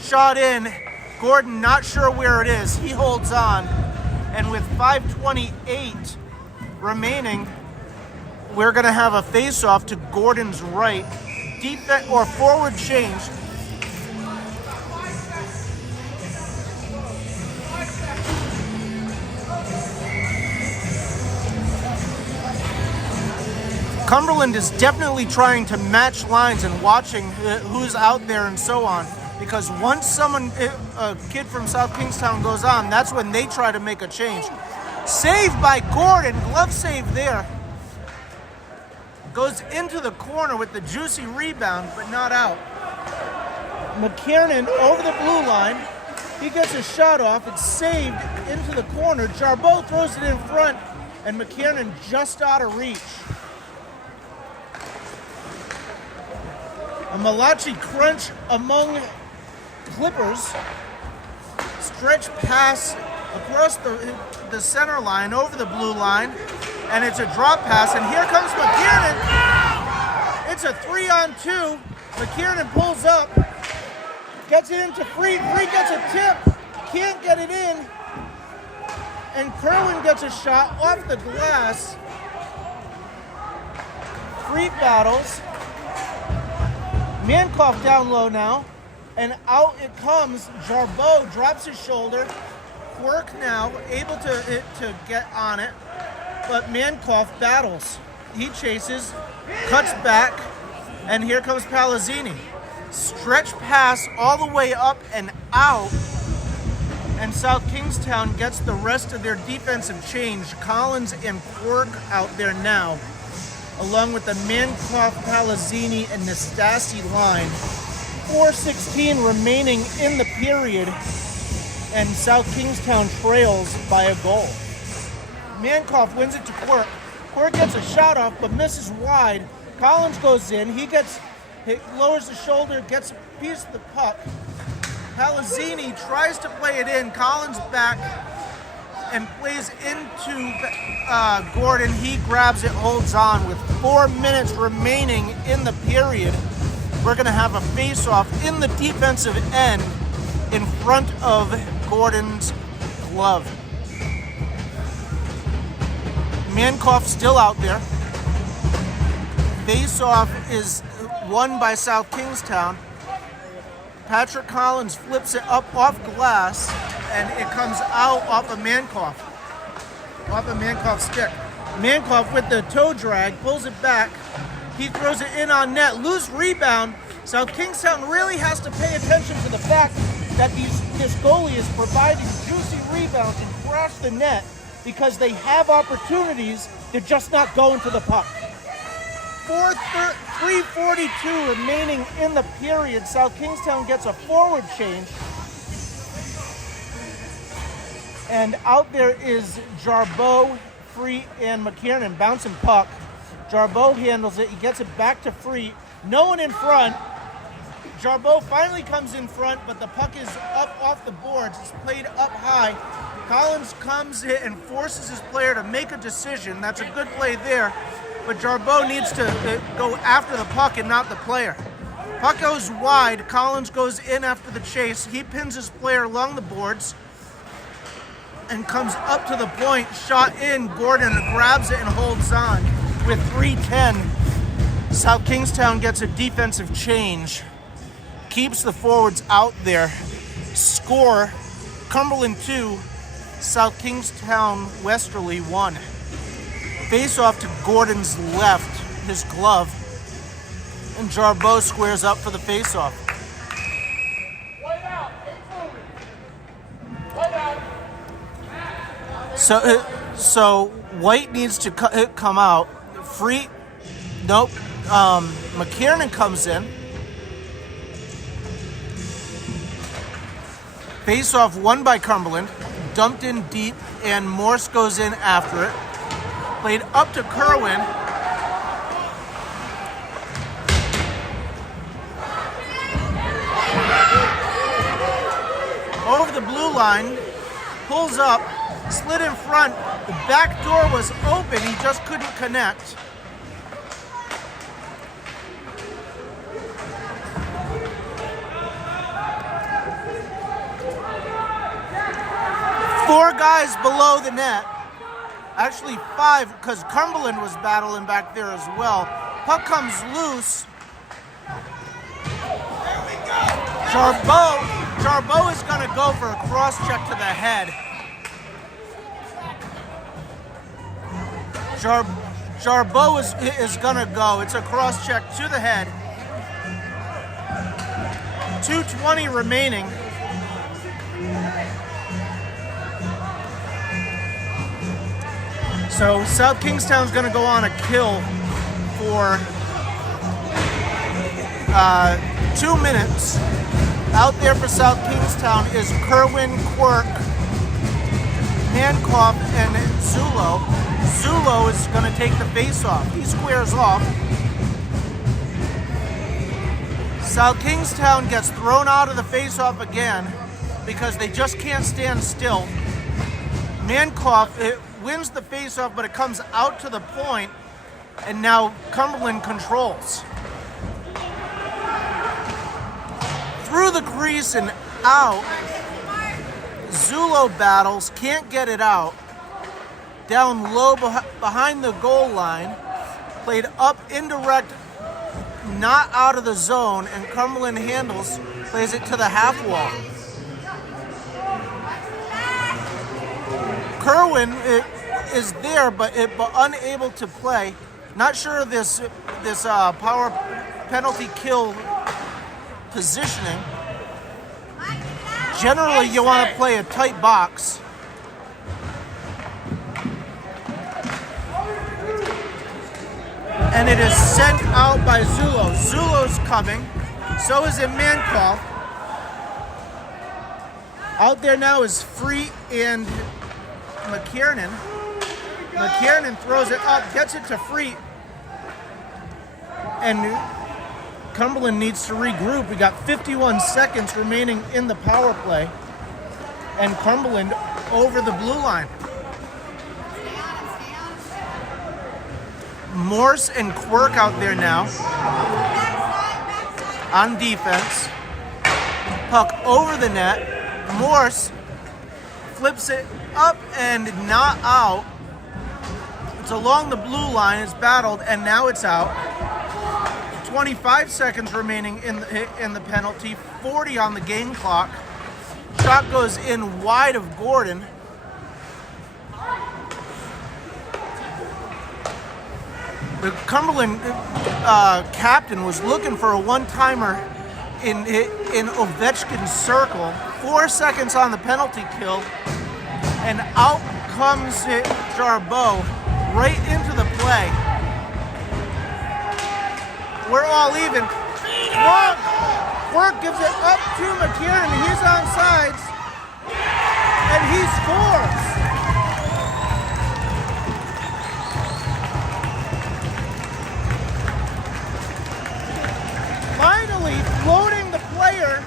Shot in. Gordon not sure where it is. He holds on. And with 5:28 remaining, we're going to have a face-off to Gordon's right. Defense or forward change. Cumberland is definitely trying to match lines and watching who's out there and so on. Because once a kid from South Kingstown goes on, that's when they try to make a change. Save by Gordon, glove save there. Goes into the corner with the juicy rebound, but not out. McKiernan over the blue line. He gets a shot off. It's saved into the corner. Jarbeau throws it in front, and McKiernan just out of reach. A Malachi crunch among Clippers. Stretch pass across the center line over the blue line, and it's a drop pass, and here comes McKiernan. It's a 3-on-2. McKiernan pulls up, gets it into Free. Free gets a tip, can't get it in, and Kerwin gets a shot off the glass. Free battles. Mankoff down low now, and out it comes. Jarbeau drops his shoulder. Quirk now able to get on it, but Mankoff battles. He chases, cuts back, and here comes Palazzini. Stretch pass all the way up and out, and South Kingstown gets the rest of their defensive change. Collins and Quirk out there now, along with the Mankoff, Palazzini, and Nastasi line. 4:16 remaining in the period, and South Kingstown trails by a goal. Mankoff wins it to Quirk. Quirk gets a shot off, but misses wide. Collins goes in. He lowers the shoulder, gets a piece of the puck. Palazzini tries to play it in. Collins back and plays into Gordon. He grabs it, holds on. With 4 minutes remaining in the period, we're going to have a face-off in the defensive end in front of Gordon's glove. Mankoff still out there. Face-off is won by South Kingstown. Patrick Collins flips it up off glass, and it comes out off of Mankoff. Off of Mankoff's stick. Mankoff with the toe drag pulls it back. He throws it in on net. Loose rebound. South Kingstown really has to pay attention to the fact that this goalie is providing juicy rebounds and crash the net, because they have opportunities. They're just not going to the puck. 3:42 remaining in the period. South Kingstown gets a forward change. And out there is Jarbeau, Free, and McKiernan. Bouncing puck. Jarbeau handles it. He gets it back to Free. No one in front. Jarbeau finally comes in front, but the puck is up off the boards. It's played up high. Collins comes in and forces his player to make a decision. That's a good play there. But Jarbeau needs to go after the puck and not the player. Puck goes wide. Collins goes in after the chase. He pins his player along the boards and comes up to the point. Shot in. Gordon grabs it and holds on. With 3:10, South Kingstown gets a defensive change. Keeps the forwards out there. Score, Cumberland 2, South Kingstown Westerly 1. Face off to Gordon's left, his glove, and Jarbeau squares up for the face off. So White needs to come out. Free, nope. McKiernan comes in. Face off won by Cumberland. dumped in deep, and Morse goes in after it. Played up to Kerwin. Over the blue line, pulls up, slid in front. The back door was open, he just couldn't connect. Four guys below the net. Actually 5, because Cumberland was battling back there as well. Puck comes loose. Jarbeau is going to go for a cross check to the head. Jarbeau is going to go. It's a cross check to the head. 2:20 remaining. So South Kingstown's going to go on a kill for 2 minutes. Out there for South Kingstown is Kerwin, Quirk, Hancock, and Zulo. Zulo is going to take the face-off. He squares off. South Kingstown gets thrown out of the face-off again because they just can't stand still. Mankoff wins the face-off, but it comes out to the point, and now Cumberland controls. Through the crease and out, Zulo battles, can't get it out. Down low behind the goal line, played up indirect, not out of the zone, and Cumberland handles, plays it to the half wall. Kerwin is there, but unable to play. Not sure of this power penalty kill positioning. Generally, you want to play a tight box. And it is sent out by Zulo. Zulo's coming. So is it Mankoff. Out there now is Free and McKiernan. McKiernan throws it up, gets it to Free. And Cumberland needs to regroup. We got 51 seconds remaining in the power play. And Cumberland over the blue line. Morse and Quirk out there now on defense. Puck over the net. Morse flips it up and not out. It's along the blue line. It's battled, and now it's out. 25 seconds remaining in the penalty. 40 on the game clock. Shot goes in wide of Gordon. The Cumberland captain was looking for a one-timer in Ovechkin's circle. 4 seconds on the penalty kill, and out comes Jarbeau right into the play. We're all even. Quirk gives it up to McKiernan. He's on sides, and he scores. Finally, floating the player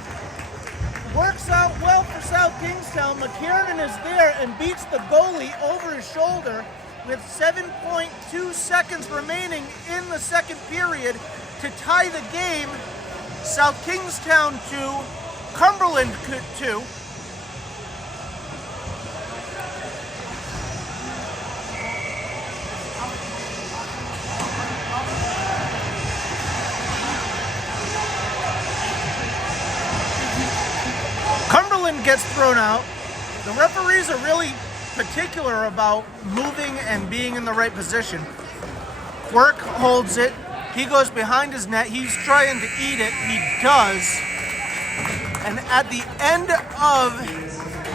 works out well for South Kingstown. McKiernan is there and beats the goalie over his shoulder with 7.2 seconds remaining in the second period to tie the game. South Kingstown 2, Cumberland 2. Cumberland gets thrown out. The referees are really particular about moving and being in the right position. Quirk holds it. He goes behind his net. He's trying to eat it. He does. And at the end of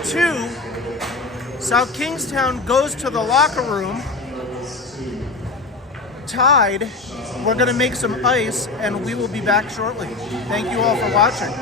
2, South Kingstown goes to the locker room. Tied. We're going to make some ice, and we will be back shortly. Thank you all for watching.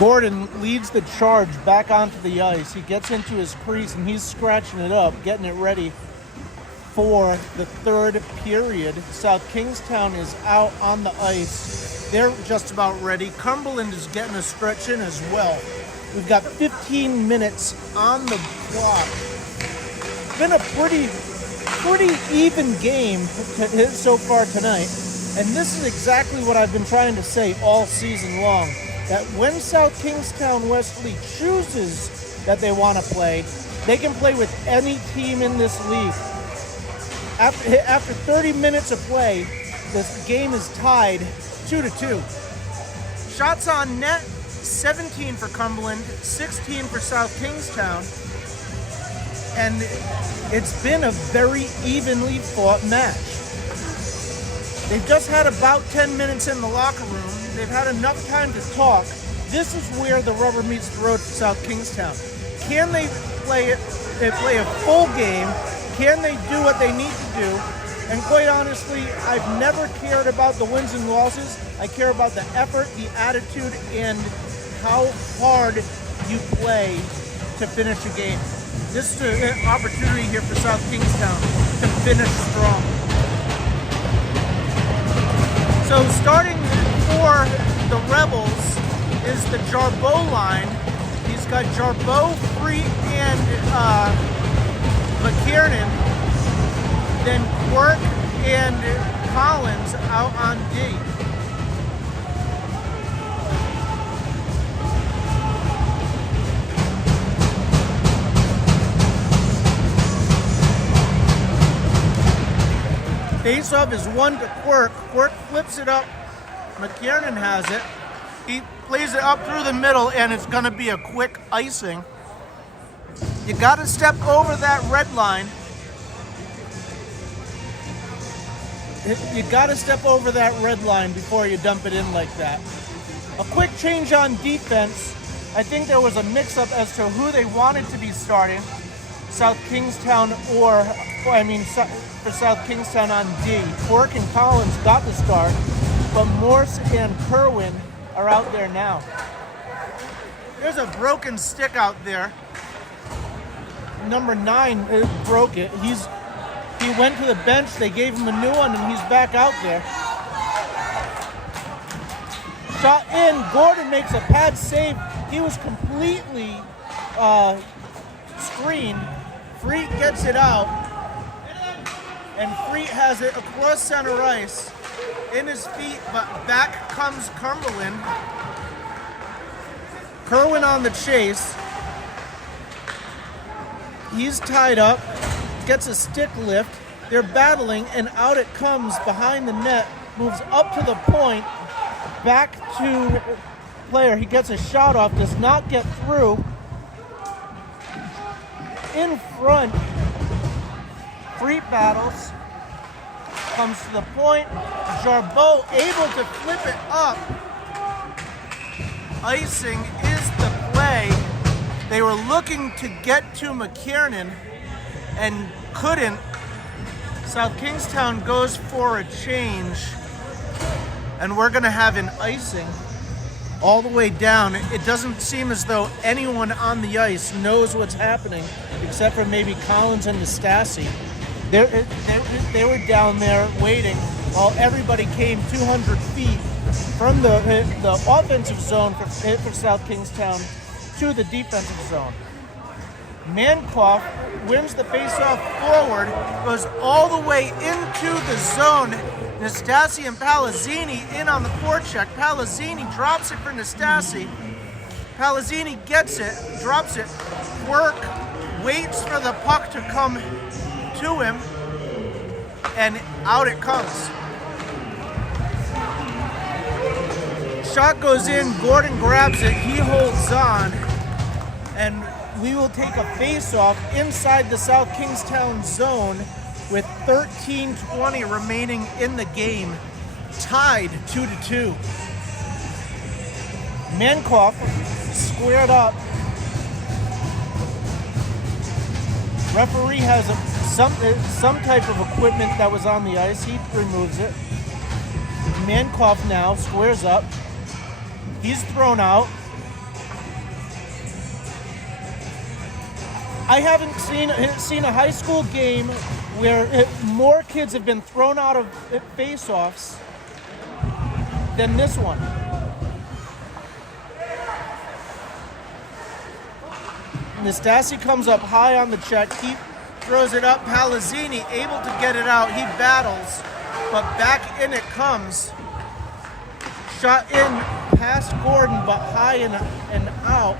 Gordon leads the charge back onto the ice. He gets into his crease and he's scratching it up, getting it ready for the third period. South Kingstown is out on the ice. They're just about ready. Cumberland is getting a stretch in as well. We've got 15 minutes on the clock. Been a pretty even game so far tonight. And this is exactly what I've been trying to say all season long. That when South Kingstown Wesley chooses that they want to play, they can play with any team in this league. After 30 minutes of play, this game is tied 2-2. Shots on net, 17 for Cumberland, 16 for South Kingstown. And it's been a very evenly fought match. They've just had about 10 minutes in the locker room. They've had enough time to talk. This is where the rubber meets the road for South Kingstown. Can they play a full game? Can they do what they need to do? And quite honestly, I've never cared about the wins and losses. I care about the effort, the attitude, and how hard you play to finish a game. This is an opportunity here for South Kingstown to finish strong. So starting for the Rebels is the Jarbeau line. He's got Jarbeau, Free, and McKiernan. Then Quirk and Collins out on D. Face-off is 1 to Quirk. Quirk flips it up. McKiernan has it. He plays it up through the middle, and it's going to be a quick icing. You got to step over that red line. You got to step over that red line before you dump it in like that. A quick change on defense. I think there was a mix-up as to who they wanted to be starting. South Kingstown for South Kingstown on D. Quirk and Collins got the start, but Morse and Kerwin are out there now. There's a broken stick out there. Number 9 broke it. He went to the bench, they gave him a new one, and he's back out there. Shot in, Gordon makes a pad save. He was completely screened. Freet gets it out, and Freet has it across center ice in his feet, but back comes Cumberland. Kerwin on the chase. He's tied up, gets a stick lift. They're battling, and out it comes behind the net, moves up to the point, back to player. He gets a shot off, does not get through. In front, Freet battles, comes to the point. Jarbeau able to flip it up. Icing is the play. They were looking to get to McKiernan and couldn't. South Kingstown goes for a change, and we're going to have an icing all the way down. It doesn't seem as though anyone on the ice knows what's happening, except for maybe Collins and Nastasi. They were down there waiting while everybody came 200 feet from the offensive zone for South Kingstown to the defensive zone. Mankoff wins the faceoff forward, goes all the way into the zone. Nastasi and Palazzini in on the forecheck. Palazzini drops it for Nastasi. Palazzini gets it, drops it. Quirk waits for the puck to come to him, and out it comes. Shot goes in, Gordon grabs it, he holds on, and we will take a face-off inside the South Kingstown zone with 13:20 remaining in the game, tied 2-2. Mankoff squared up. Referee has some type of equipment that was on the ice. He removes it. Mankoff now squares up. He's thrown out. I haven't seen a high school game where more kids have been thrown out of face-offs than this one. Nastasi comes up high on the check. He throws it up. Palazzini able to get it out. He battles, but back in it comes. Shot in past Gordon, but high and out.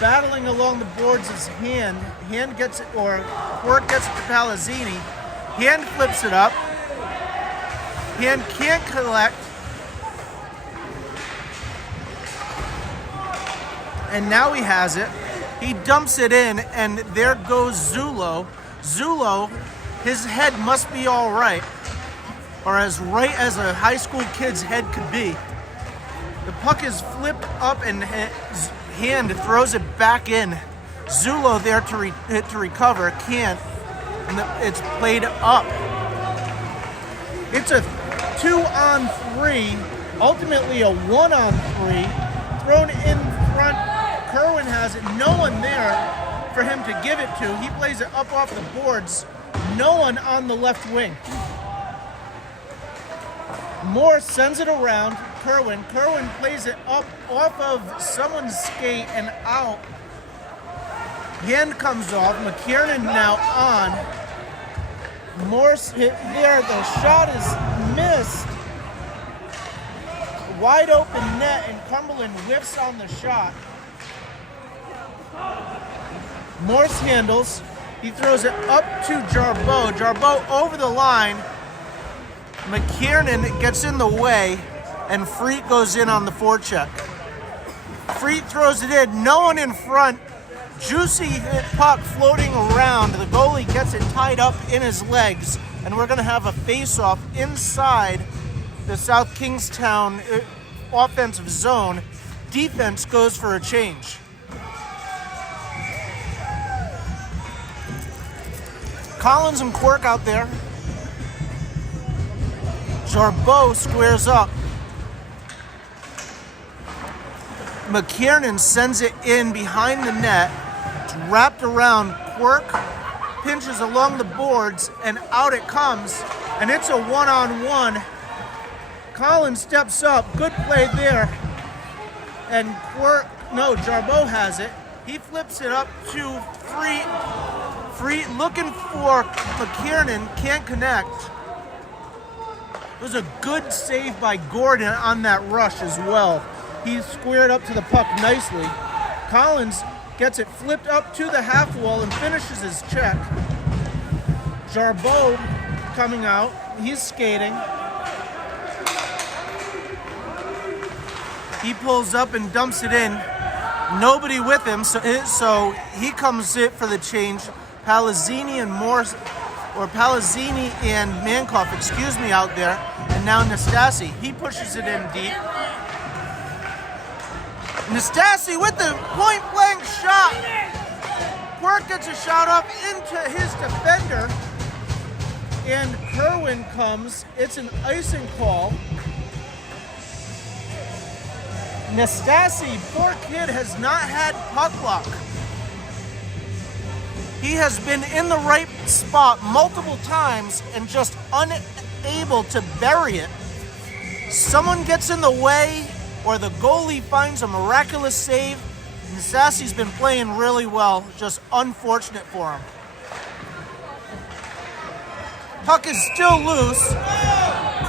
Battling along the boards is Hand. Hand gets it, or Quirk gets it to Palazzini. Hand flips it up. Hand can't collect. And now he has it. He dumps it in, and there goes Zulo. Zulo, his head must be all right, or as right as a high school kid's head could be. The puck is flipped up, and Hand throws it back in. Zulo there to recover, can't, and it's played up. It's a 2-on-3, ultimately a 1-on-3, thrown in front. Kerwin has it, no one there for him to give it to. He plays it up off the boards, no one on the left wing. Moore sends it around. Kerwin plays it up off of someone's skate and out. Hand comes off. McKiernan now on. Morse hit there. The shot is missed. Wide open net, and Cumberland whiffs on the shot. Morse handles. He throws it up to Jarbeau. Jarbeau over the line. McKiernan gets in the way, and Freet goes in on the forecheck. Freet throws it in, no one in front. Juicy hit puck floating around. The goalie gets it tied up in his legs, and we're going to have a face-off inside the South Kingstown offensive zone. Defense goes for a change. Collins and Quirk out there. Jarbeau squares up. McKiernan sends it in behind the net. It's wrapped around. Quirk pinches along the boards, and out it comes. And it's a 1-on-1. Collins steps up. Good play there. And Jarbeau has it. He flips it up to Freet. Freet looking for McKiernan. Can't connect. It was a good save by Gordon on that rush as well. He squared up to the puck nicely. Collins gets it flipped up to the half wall and finishes his check. Jarbeau coming out. He's skating. He pulls up and dumps it in. Nobody with him, so he comes in for the change. Palazzini and Morse, or Palazzini and Mankoff, out there. And now Nastasi, he pushes it in deep. Nastasi with the point-blank shot. Quirk gets a shot up into his defender. And Kerwin comes. It's an icing call. Nastasi, poor kid, has not had puck luck. He has been in the right spot multiple times and just unable to bury it. Someone gets in the way, or the goalie finds a miraculous save. Nastasi's been playing really well, just unfortunate for him. Puck is still loose.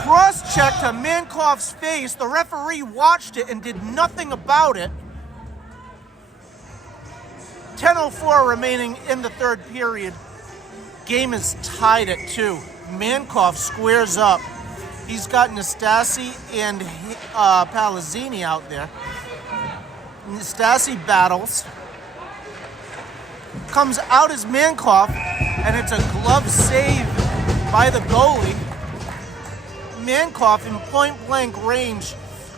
Cross-check to Mankoff's face. The referee watched it and did nothing about it. 10:04 remaining in the third period. Game is tied at 2. Mankoff squares up. He's got Nastasi and Palazzini out there. Nastasi battles. Comes out as Mankoff, and it's a glove save by the goalie. Mankoff in point-blank range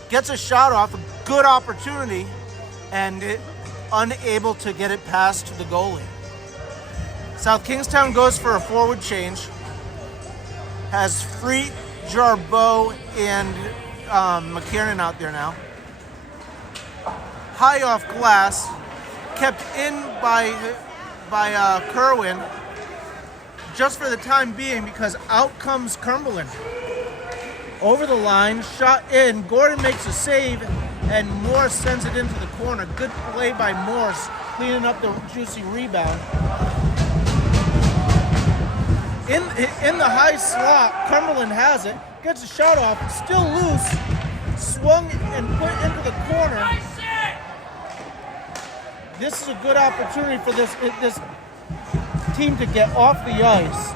gets a shot off, a good opportunity, and unable to get it past the goalie. South Kingstown goes for a forward change. Has Freet, Jarbeau, and McKiernan out there now. High off glass. kept in by Kerwin just for the time being, because out comes Cumberland. Over the line, shot in. Gordon makes a save, and Morse sends it into the corner. Good play by Morse, cleaning up the juicy rebound. In the high slot, Cumberland has it, gets a shot off, still loose, swung and put into the corner. This is a good opportunity for this team to get off the ice.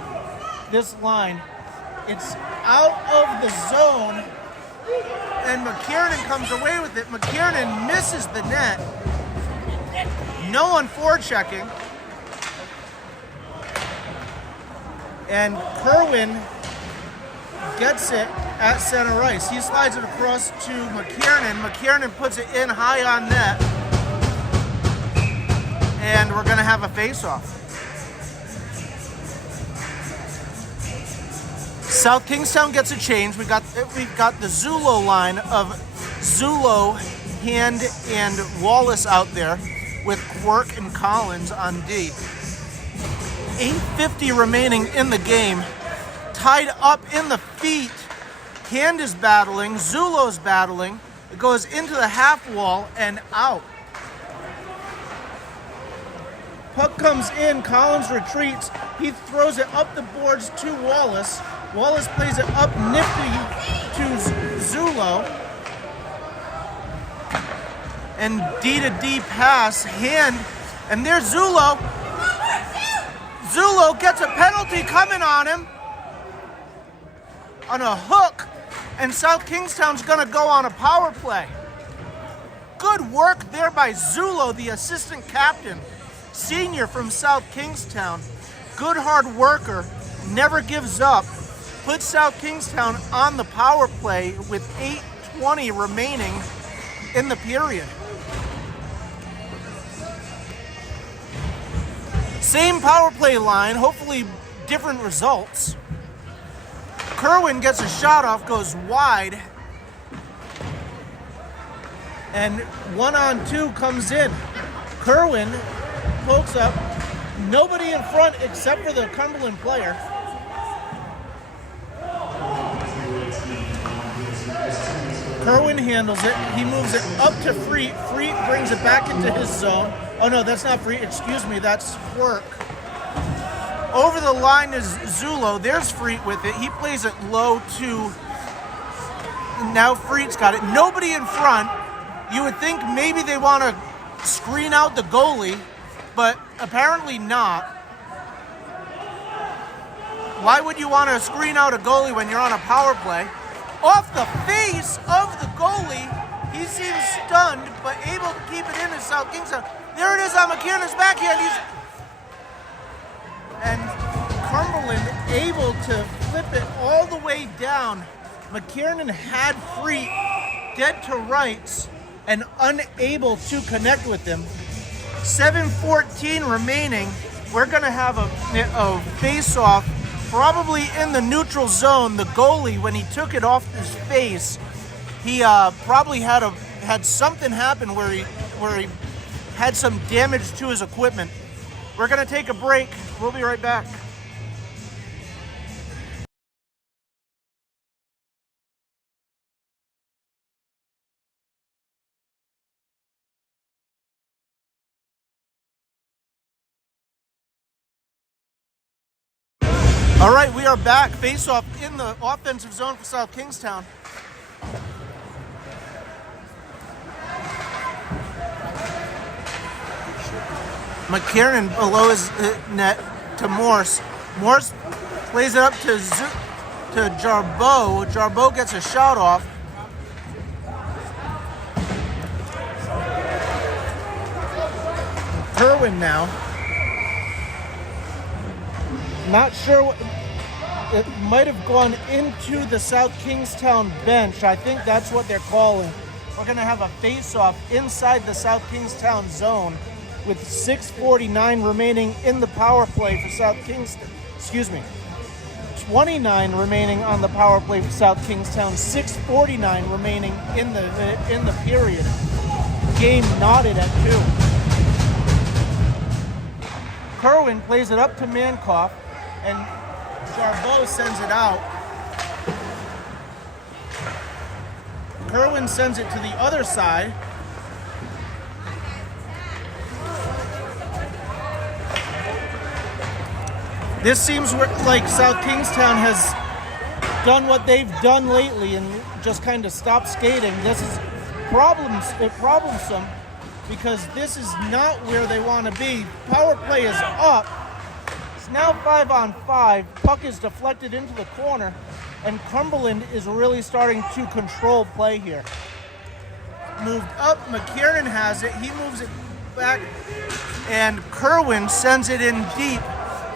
This line, it's out of the zone, and McKiernan comes away with it. McKiernan misses the net. No one forechecking. And Kerwin gets it at center ice. He slides it across to McKiernan. McKiernan puts it in high on net. And we're going to have a face-off. South Kingstown gets a change. We got the Zulo line of Zulo, Hand, and Wallace out there with Quirk and Collins on D. 8:50 remaining in the game. Tied up in the feet. Hand is battling. Zulo's battling. It goes into the half wall and out. Puck comes in. Collins retreats. He throws it up the boards to Wallace. Wallace plays it up nifty to Zulo. And D-to-D pass. Hand. And there's Zulo. Zulo gets a penalty coming on him on a hook, and South Kingstown's going to go on a power play. Good work there by Zulo, the assistant captain, senior from South Kingstown. Good hard worker, never gives up. Puts South Kingstown on the power play with 8:20 remaining in the period. Same power play line, hopefully different results. Kerwin gets a shot off, goes wide. And 1-on-2 comes in. Kerwin pokes up. Nobody in front except for the Cumberland player. Kerwin handles it. He moves it up to Freet. Freet brings it back into his zone. Oh no, that's not Freet. Excuse me, that's Quirk. Over the line is Zulo. There's Freet with it. He plays it low to... Now Freet's got it. Nobody in front. You would think maybe they want to screen out the goalie, but apparently not. Why would you want to screen out a goalie when you're on a power play? Off the face of the goalie. He seems stunned, but able to keep it in as South Kingstown. There it is on McKiernan's backhand. And Cumberland able to flip it all the way down. McKiernan had Freet dead to rights and unable to connect with him. 7:14 remaining. We're going to have a face-off probably in the neutral zone. The goalie, when he took it off his face, he probably had something happen where he had some damage to his equipment. We're going to take a break. We'll be right back. All right, we are back. Face-off in the offensive zone for South Kingstown. McKiernan below his net to Morse. Morse plays it up to Jarbeau. Jarbeau gets a shot off. Kerwin now. Not sure what, it might have gone into the South Kingstown bench. I think that's what they're calling. We're going to have a face-off inside the South Kingstown zone with 6:49 remaining in the power play for South Kingstown. 29 remaining on the power play for South Kingstown. 6:49 remaining in the period. Game knotted at 2. Kerwin plays it up to Mankoff, and Jarbeau sends it out. Kerwin sends it to the other side. This seems like South Kingstown has done what they've done lately and just kind of stopped skating. This is problemsome because this is not where they want to be. Power play is up. It's now 5-on-5. Puck is deflected into the corner, and Cumberland is really starting to control play here. Moved up, McKiernan has it. He moves it back, and Kerwin sends it in deep.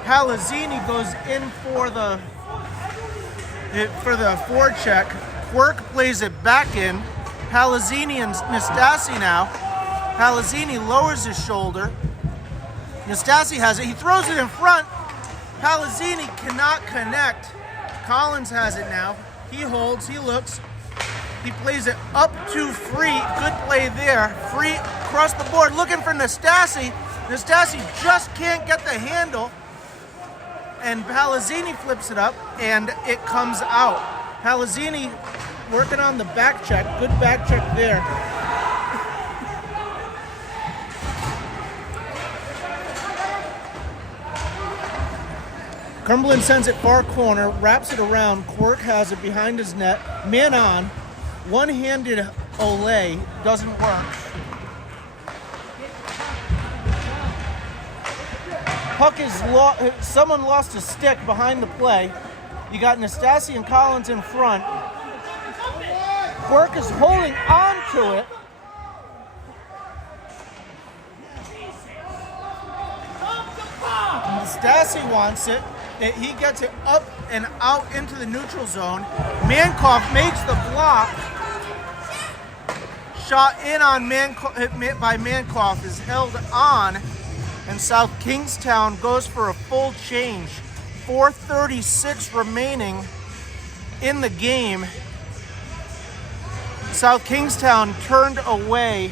Palazzini goes in for the forecheck. Quirk plays it back in. Palazzini and Nastasi now. Palazzini lowers his shoulder. Nastasi has it. He throws it in front. Palazzini cannot connect. Collins has it now. He holds. He looks. He plays it up to Free. Good play there. Free across the board looking for Nastasi. Nastasi just can't get the handle. And Palazzini flips it up, and it comes out. Palazzini working on the back check. Good back check there. Cumberland sends it far corner, wraps it around. Quirk has it behind his net. Man on. One-handed Olay doesn't work. Puck is someone lost a stick behind the play. You got Nastasi and Collins in front. Quirk is holding on to it. Nastasi wants it. He gets it up and out into the neutral zone. Mankoff makes the block. Shot in on by Mankoff is held on. And South Kingstown goes for a full change. 4:36 remaining in the game. South Kingstown turned away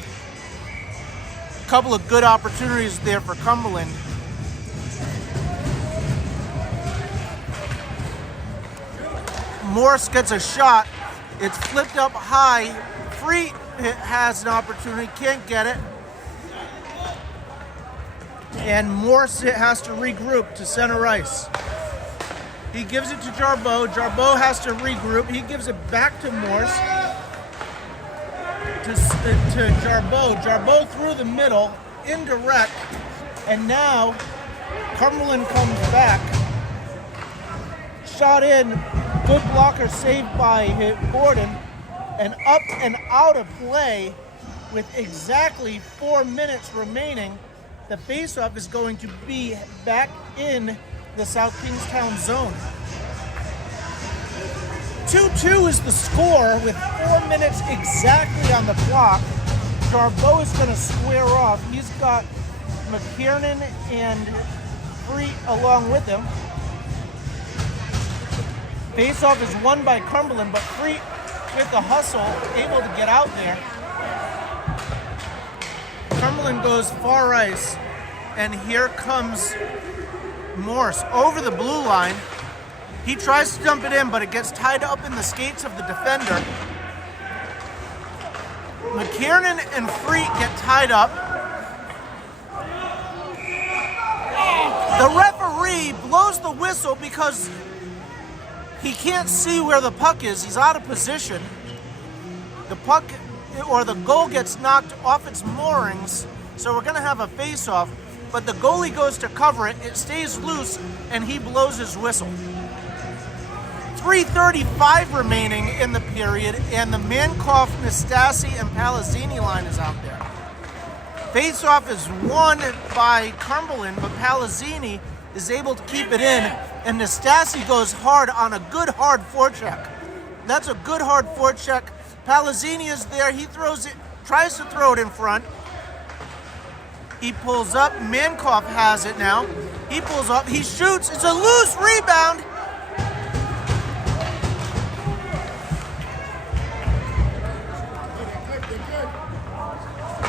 a couple of good opportunities there for Cumberland. Morse gets a shot. It's flipped up high. Free has an opportunity, can't get it. And Morse has to regroup to center ice. He gives it to Jarbeau. Jarbeau has to regroup. He gives it back to Morse. To Jarbeau. Jarbeau through the middle, indirect. And now Cumberland comes back. Shot in. Good blocker saved by Gordon. And up and out of play with exactly 4 minutes remaining. The faceoff is going to be back in the South Kingstown zone. 2-2 is the score with 4 minutes exactly on the clock. Jarbeau is going to square off. He's got McKiernan and Free along with him. Faceoff is won by Cumberland, but Free with the hustle, able to get out there. Cumberland goes far ice, and here comes Morse over the blue line. He tries to dump it in, but it gets tied up in the skates of the defender. McKiernan and Free get tied up. The referee blows the whistle because he can't see where the puck is. He's out of position. The puck or the goal gets knocked off its moorings, so we're going to have a face-off, but the goalie goes to cover it, it stays loose, and he blows his whistle. 3:35 remaining in the period, and the Mankoff, Nastasi, and Palazzini line is out there. Face-off is won by Cumberland, but Palazzini is able to keep it in, and Nastasi goes hard on a good hard forecheck. That's a good hard forecheck. Palazzini is there. He throws it, tries to throw it in front. He pulls up. Mankoff has it now. He pulls up. He shoots. It's a loose rebound.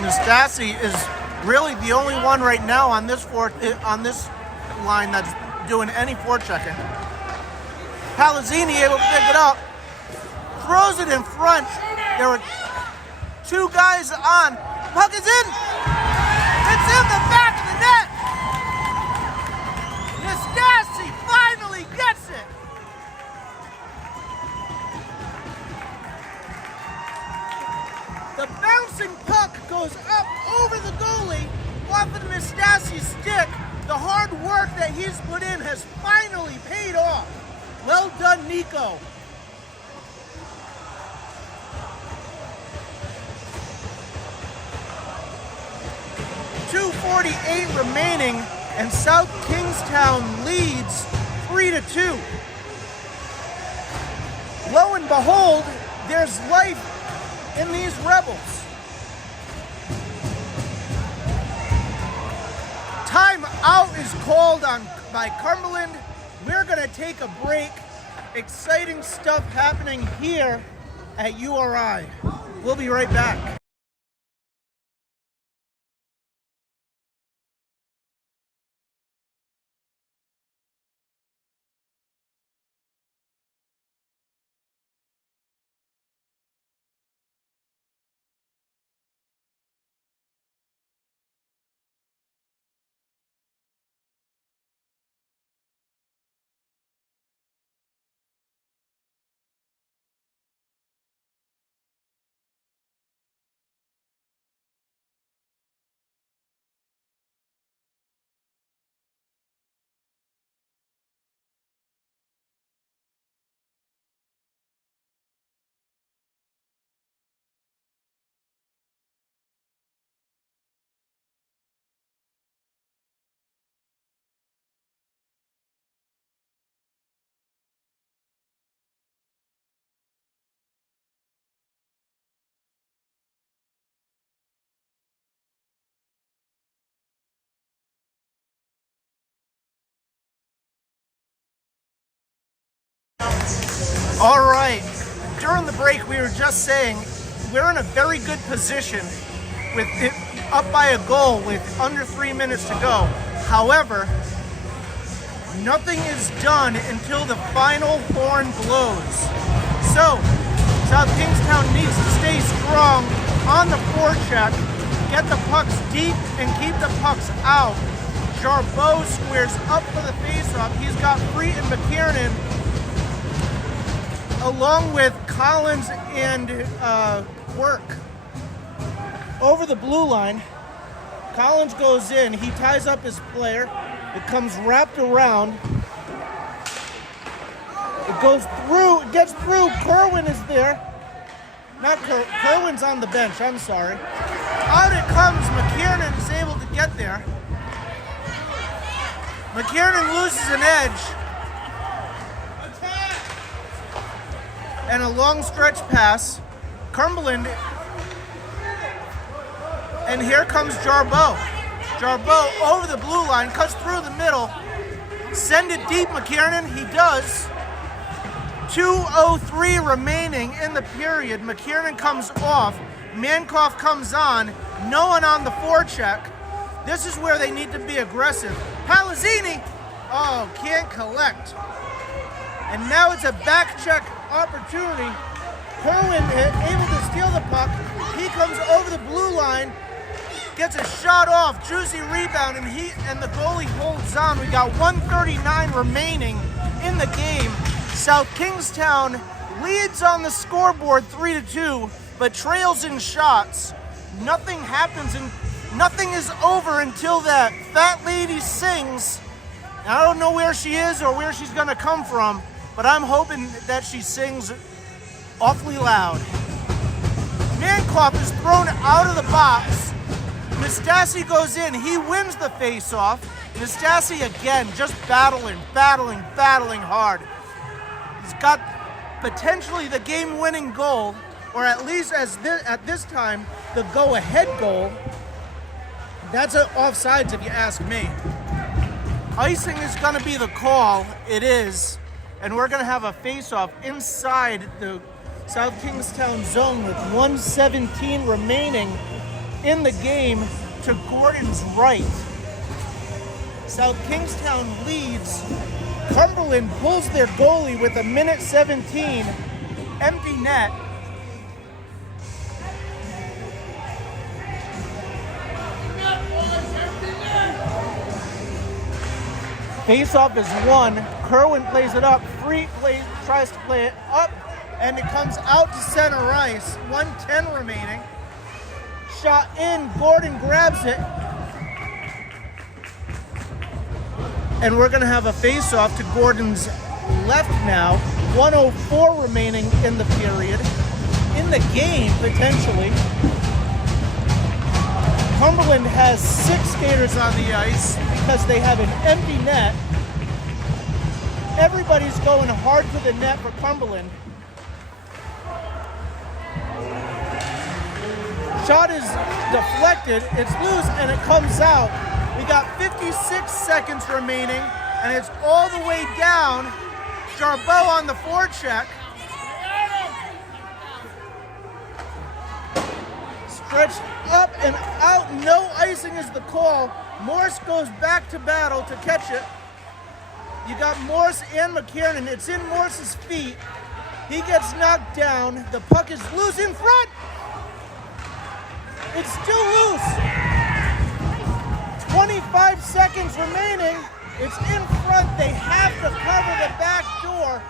Nastasi is Really, the only one right now on this line that's doing any forechecking. Palazzini able to pick it up, throws it in front. There were two guys on. Puck is in. It's in the back of the net. Nastasi finally gets it. The bouncing puck goes up over the goalie off of Nastasi's stick. The hard work that he's put in has finally paid off. Well done, Nico. .248 remaining, and South Kingstown leads 3-2. Lo and behold, there's life in these Rebels. Time out is called by Cumberland. We're gonna take a break. Exciting stuff happening here at URI. We'll be right back. All right, during the break we were just saying we're in a very good position with it up by a goal with under 3 minutes to go. However, nothing is done until the final horn blows. So, South Kingstown needs to stay strong on the forecheck, get the pucks deep and keep the pucks out. Jarbeau squares up for the faceoff. He's got Free and McKiernan along with Collins and Work. Over the blue line, Collins goes in, he ties up his player, it comes wrapped around, it goes through, it gets through, Kerwin is there, not Kerwin's on the bench, I'm sorry. Out it comes, McKiernan is able to get there. McKiernan loses an edge, and a long stretch pass. Cumberland, and here comes Jarbeau. Jarbeau over the blue line, cuts through the middle. Send it deep, McKiernan. He does. 2:03 remaining in the period. McKiernan comes off. Mankoff comes on. No one on the forecheck. This is where they need to be aggressive. Palazzini, oh, can't collect. And now it's a back check opportunity. Kerwin able to steal the puck. He comes over the blue line, gets a shot off, juicy rebound, and the goalie holds on. We got 1:39 remaining in the game. South Kingstown leads on the scoreboard 3-2, but trails in shots. Nothing happens and nothing is over until that fat lady sings. And I don't know where she is or where she's gonna come from, but I'm hoping that she sings awfully loud. Mankoff is thrown out of the box. Nastasi goes in. He wins the face-off. Nastasi again, just battling hard. He's got potentially the game-winning goal, or at least at this time, the go-ahead goal. That's offsides if you ask me. Icing is going to be the call. It is. And we're going to have a face-off inside the South Kingstown zone with 1:17 remaining in the game. to Gordon's right. South Kingstown leads. Cumberland pulls their goalie with 1:17, empty net. Face-off is won. Kerwin plays it up. Free tries to play it up, and it comes out to center ice. 1:10 remaining. Shot in. Gordon grabs it. And we're going to have a face-off to Gordon's left now. 1:04 remaining in the period. In the game, potentially. Cumberland has 6 skaters on the ice because they have an empty net. Everybody's going hard to the net for Cumberland. Shot is deflected, it's loose, and it comes out. We got 56 seconds remaining, and it's all the way down. Jarbeau on the forecheck. Stretched up and out, no icing is the call. Morse goes back to battle to catch it. You got Morse and McKiernan. It's in Morse's feet. He gets knocked down. The puck is loose in front. It's still loose. 25 seconds remaining. It's in front. They have to cover the back door.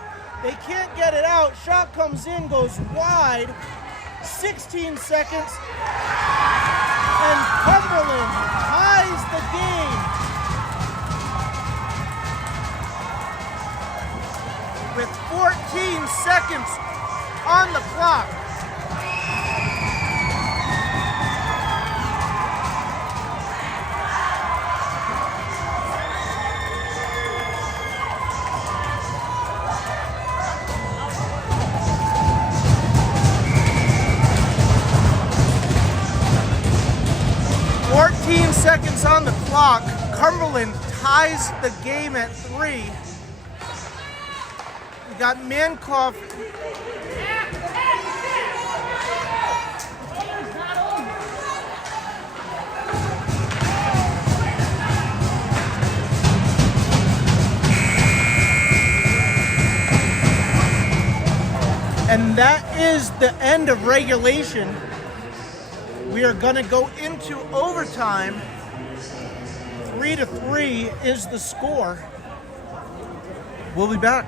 They can't get it out. Shot comes in, goes wide. 16 seconds. And Cumberland ties the game with 14 seconds on the clock. Seconds on the clock. Cumberland ties the game at 3. We got Mankoff. And that is the end of regulation. We are going to go into overtime. 3-3 is the score. We'll be back.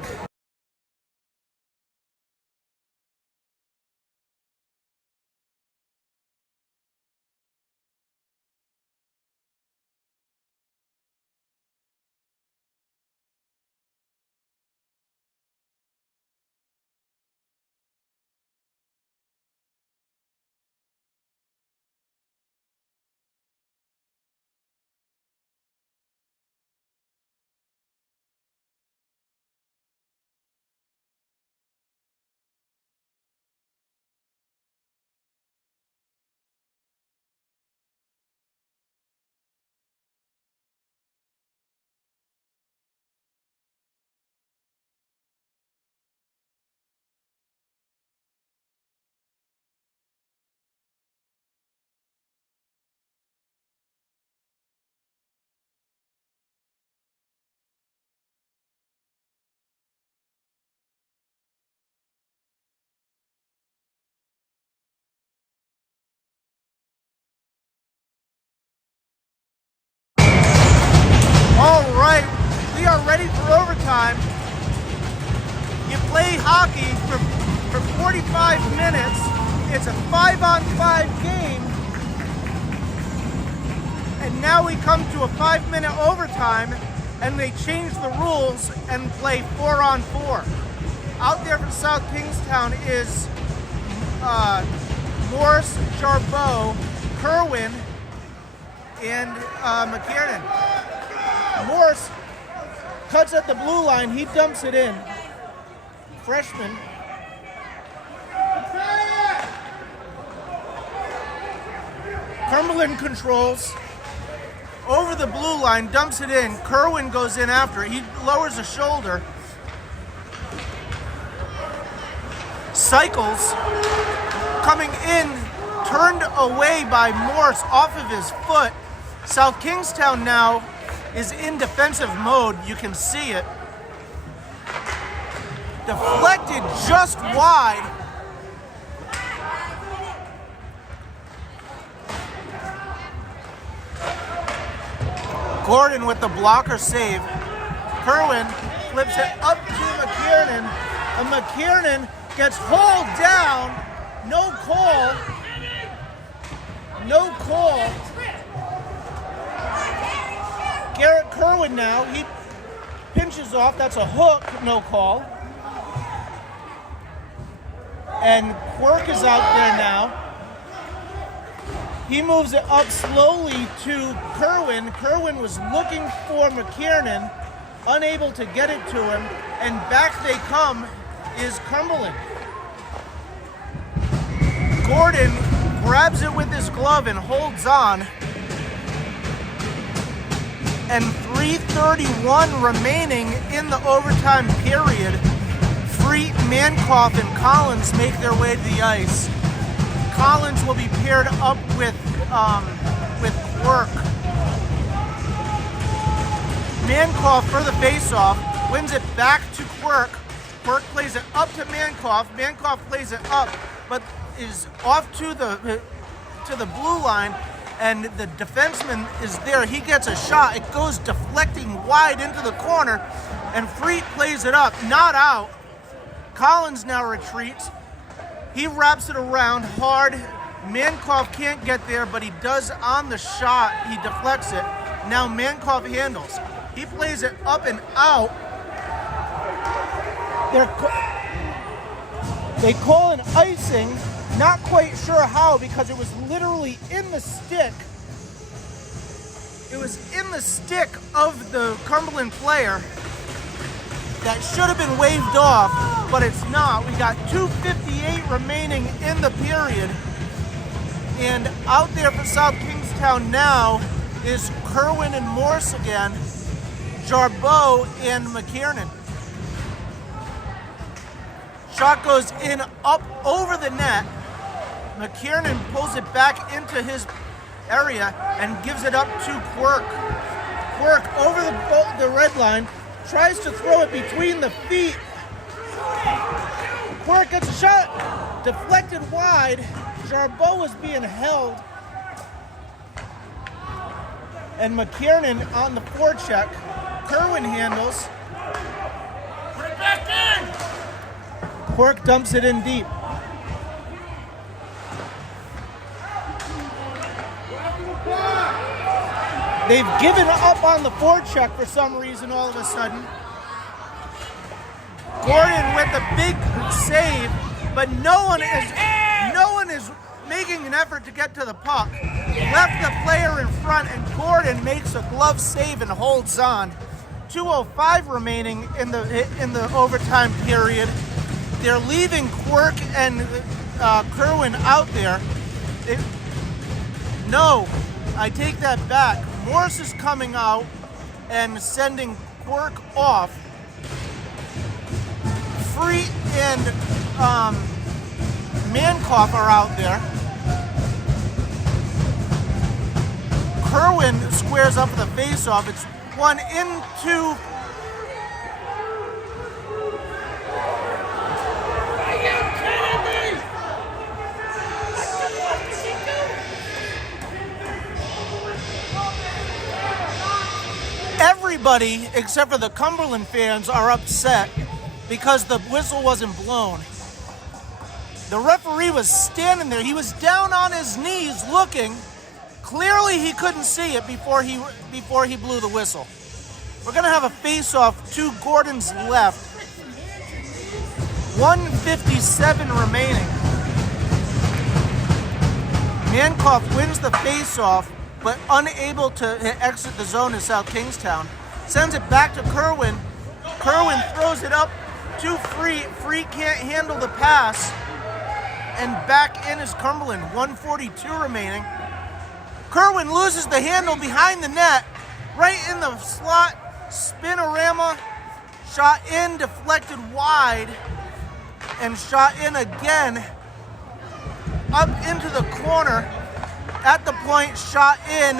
All right, we are ready for overtime. You play hockey for 45 minutes. It's a 5-on-5 game. And now we come to a 5-minute overtime, and they change the rules and play 4-on-4. Out there for South Kingstown is Morse, Jarbeau, Kerwin, and McKiernan. Morse cuts at the blue line. He dumps it in. Freshman. Cumberland controls over the blue line, dumps it in. Kerwin goes in after it. He lowers a shoulder. Cycles coming in turned away by Morse off of his foot. South Kingstown now is in defensive mode. You can see it. Deflected just wide. Gordon with the blocker save. Kerwin flips it up to McKiernan, and McKiernan gets hauled down. No call. No call. Garrett Kerwin now, he pinches off. That's a hook, no call. And Quirk is out there now. He moves it up slowly to Kerwin. Kerwin was looking for McKiernan, unable to get it to him, and back they come is Cumberland. Gordon grabs it with his glove and holds on. And 3:31 remaining in the overtime period. Freet, Mankoff, and Collins make their way to the ice. Collins will be paired up with Quirk. Mankoff for the faceoff, wins it back to Quirk. Quirk plays it up to Mankoff. Mankoff plays it up, but is off to the blue line, and the defenseman is there. He gets a shot. It goes deflecting wide into the corner, and Freet plays it up, not out. Collins now retreats. He wraps it around hard. Mankoff can't get there, but he does on the shot. He deflects it. Now Mankoff handles. He plays it up and out. They call an icing. Not quite sure how, because it was literally in the stick. It was in the stick of the Cumberland player. That should have been waved off, but it's not. We got 2:58 remaining in the period. And out there for South Kingstown now is Kerwin and Morse again, Jarbeau and McKiernan. Shot goes in up over the net. McKiernan pulls it back into his area and gives it up to Quirk. Quirk over the red line, tries to throw it between the feet. Quirk gets a shot, deflected wide. Jarbeau is being held. And McKiernan on the forecheck. Kerwin handles. Put it back in! Quirk dumps it in deep. They've given up on the forecheck for some reason all of a sudden. Gordon with a big save, but no one is making an effort to get to the puck. Left the player in front, and Gordon makes a glove save and holds on. 2:05 remaining in the overtime period. They're leaving Quirk and Kerwin out there. No, I take that back. Morse is coming out and sending Quirk off. Freet and Mankoff are out there. Kerwin squares up the face-off. It's one into... Everybody, except for the Cumberland fans, are upset because the whistle wasn't blown. The referee was standing there. He was down on his knees looking. Clearly he couldn't see it before he blew the whistle. We're going to have a face-off to Gordon's left. 1:57 remaining. Mankoff wins the face-off, but unable to exit the zone in South Kingstown. Sends it back to Kerwin. Kerwin throws it up to Freet. Freet can't handle the pass. And back in is Cumberland. 1:42 remaining. Kerwin loses the handle behind the net. Right in the slot. Spinorama. Shot in, deflected wide. And shot in again. up into the corner. At the point, shot in.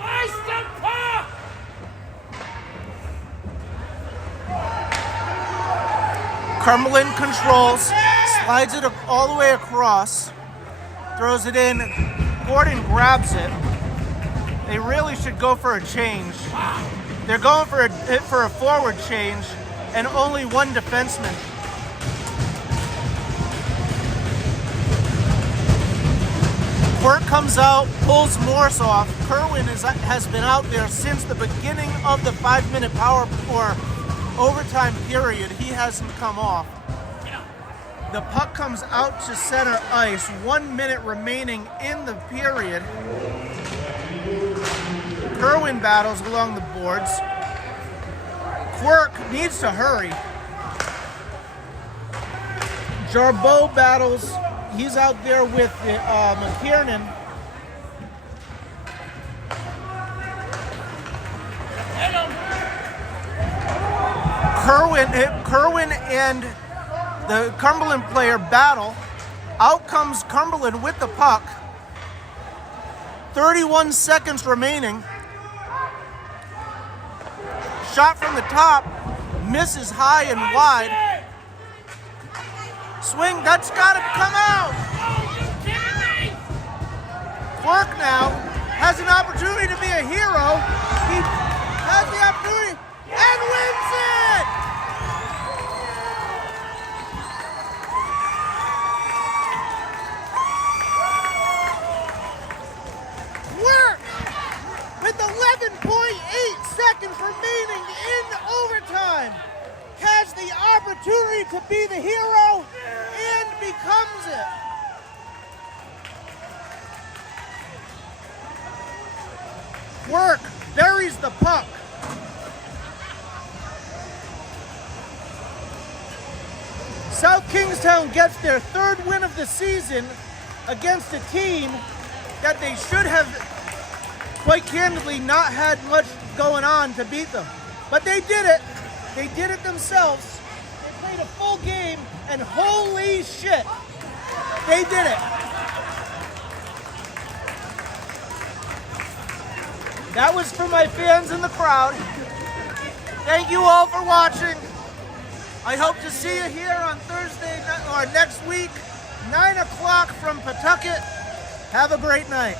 Ice the puck! Cumberland controls, slides it all the way across, throws it in. Gordon grabs it. They really should go for a change. They're going for a forward change, and only one defenseman. Quirk comes out, pulls Morse off. Kerwin has been out there since the beginning of the 5-minute power or overtime period. He hasn't come off. The puck comes out to center ice. 1 minute remaining in the period. Kerwin battles along the boards. Quirk needs to hurry. Jarbeau battles. He's out there with McKiernan. Kerwin and the Cumberland player battle. Out comes Cumberland with the puck. 31 seconds remaining. Shot from the top. Misses high and wide. Swing, that's got to come out. Quirk now has an opportunity to be a hero. He has the opportunity and wins it. Quirk with 11.8 seconds remaining in overtime has the opportunity to be the hero and becomes it. Quirk buries the puck. South Kingstown gets their 3rd win of the season against a team that they should have, quite candidly, not had much going on to beat them. But they did it. They did it themselves. They played a full game, and holy shit, they did it. That was for my fans in the crowd. Thank you all for watching. I hope to see you here on Thursday or next week, 9 o'clock from Pawtucket. Have a great night.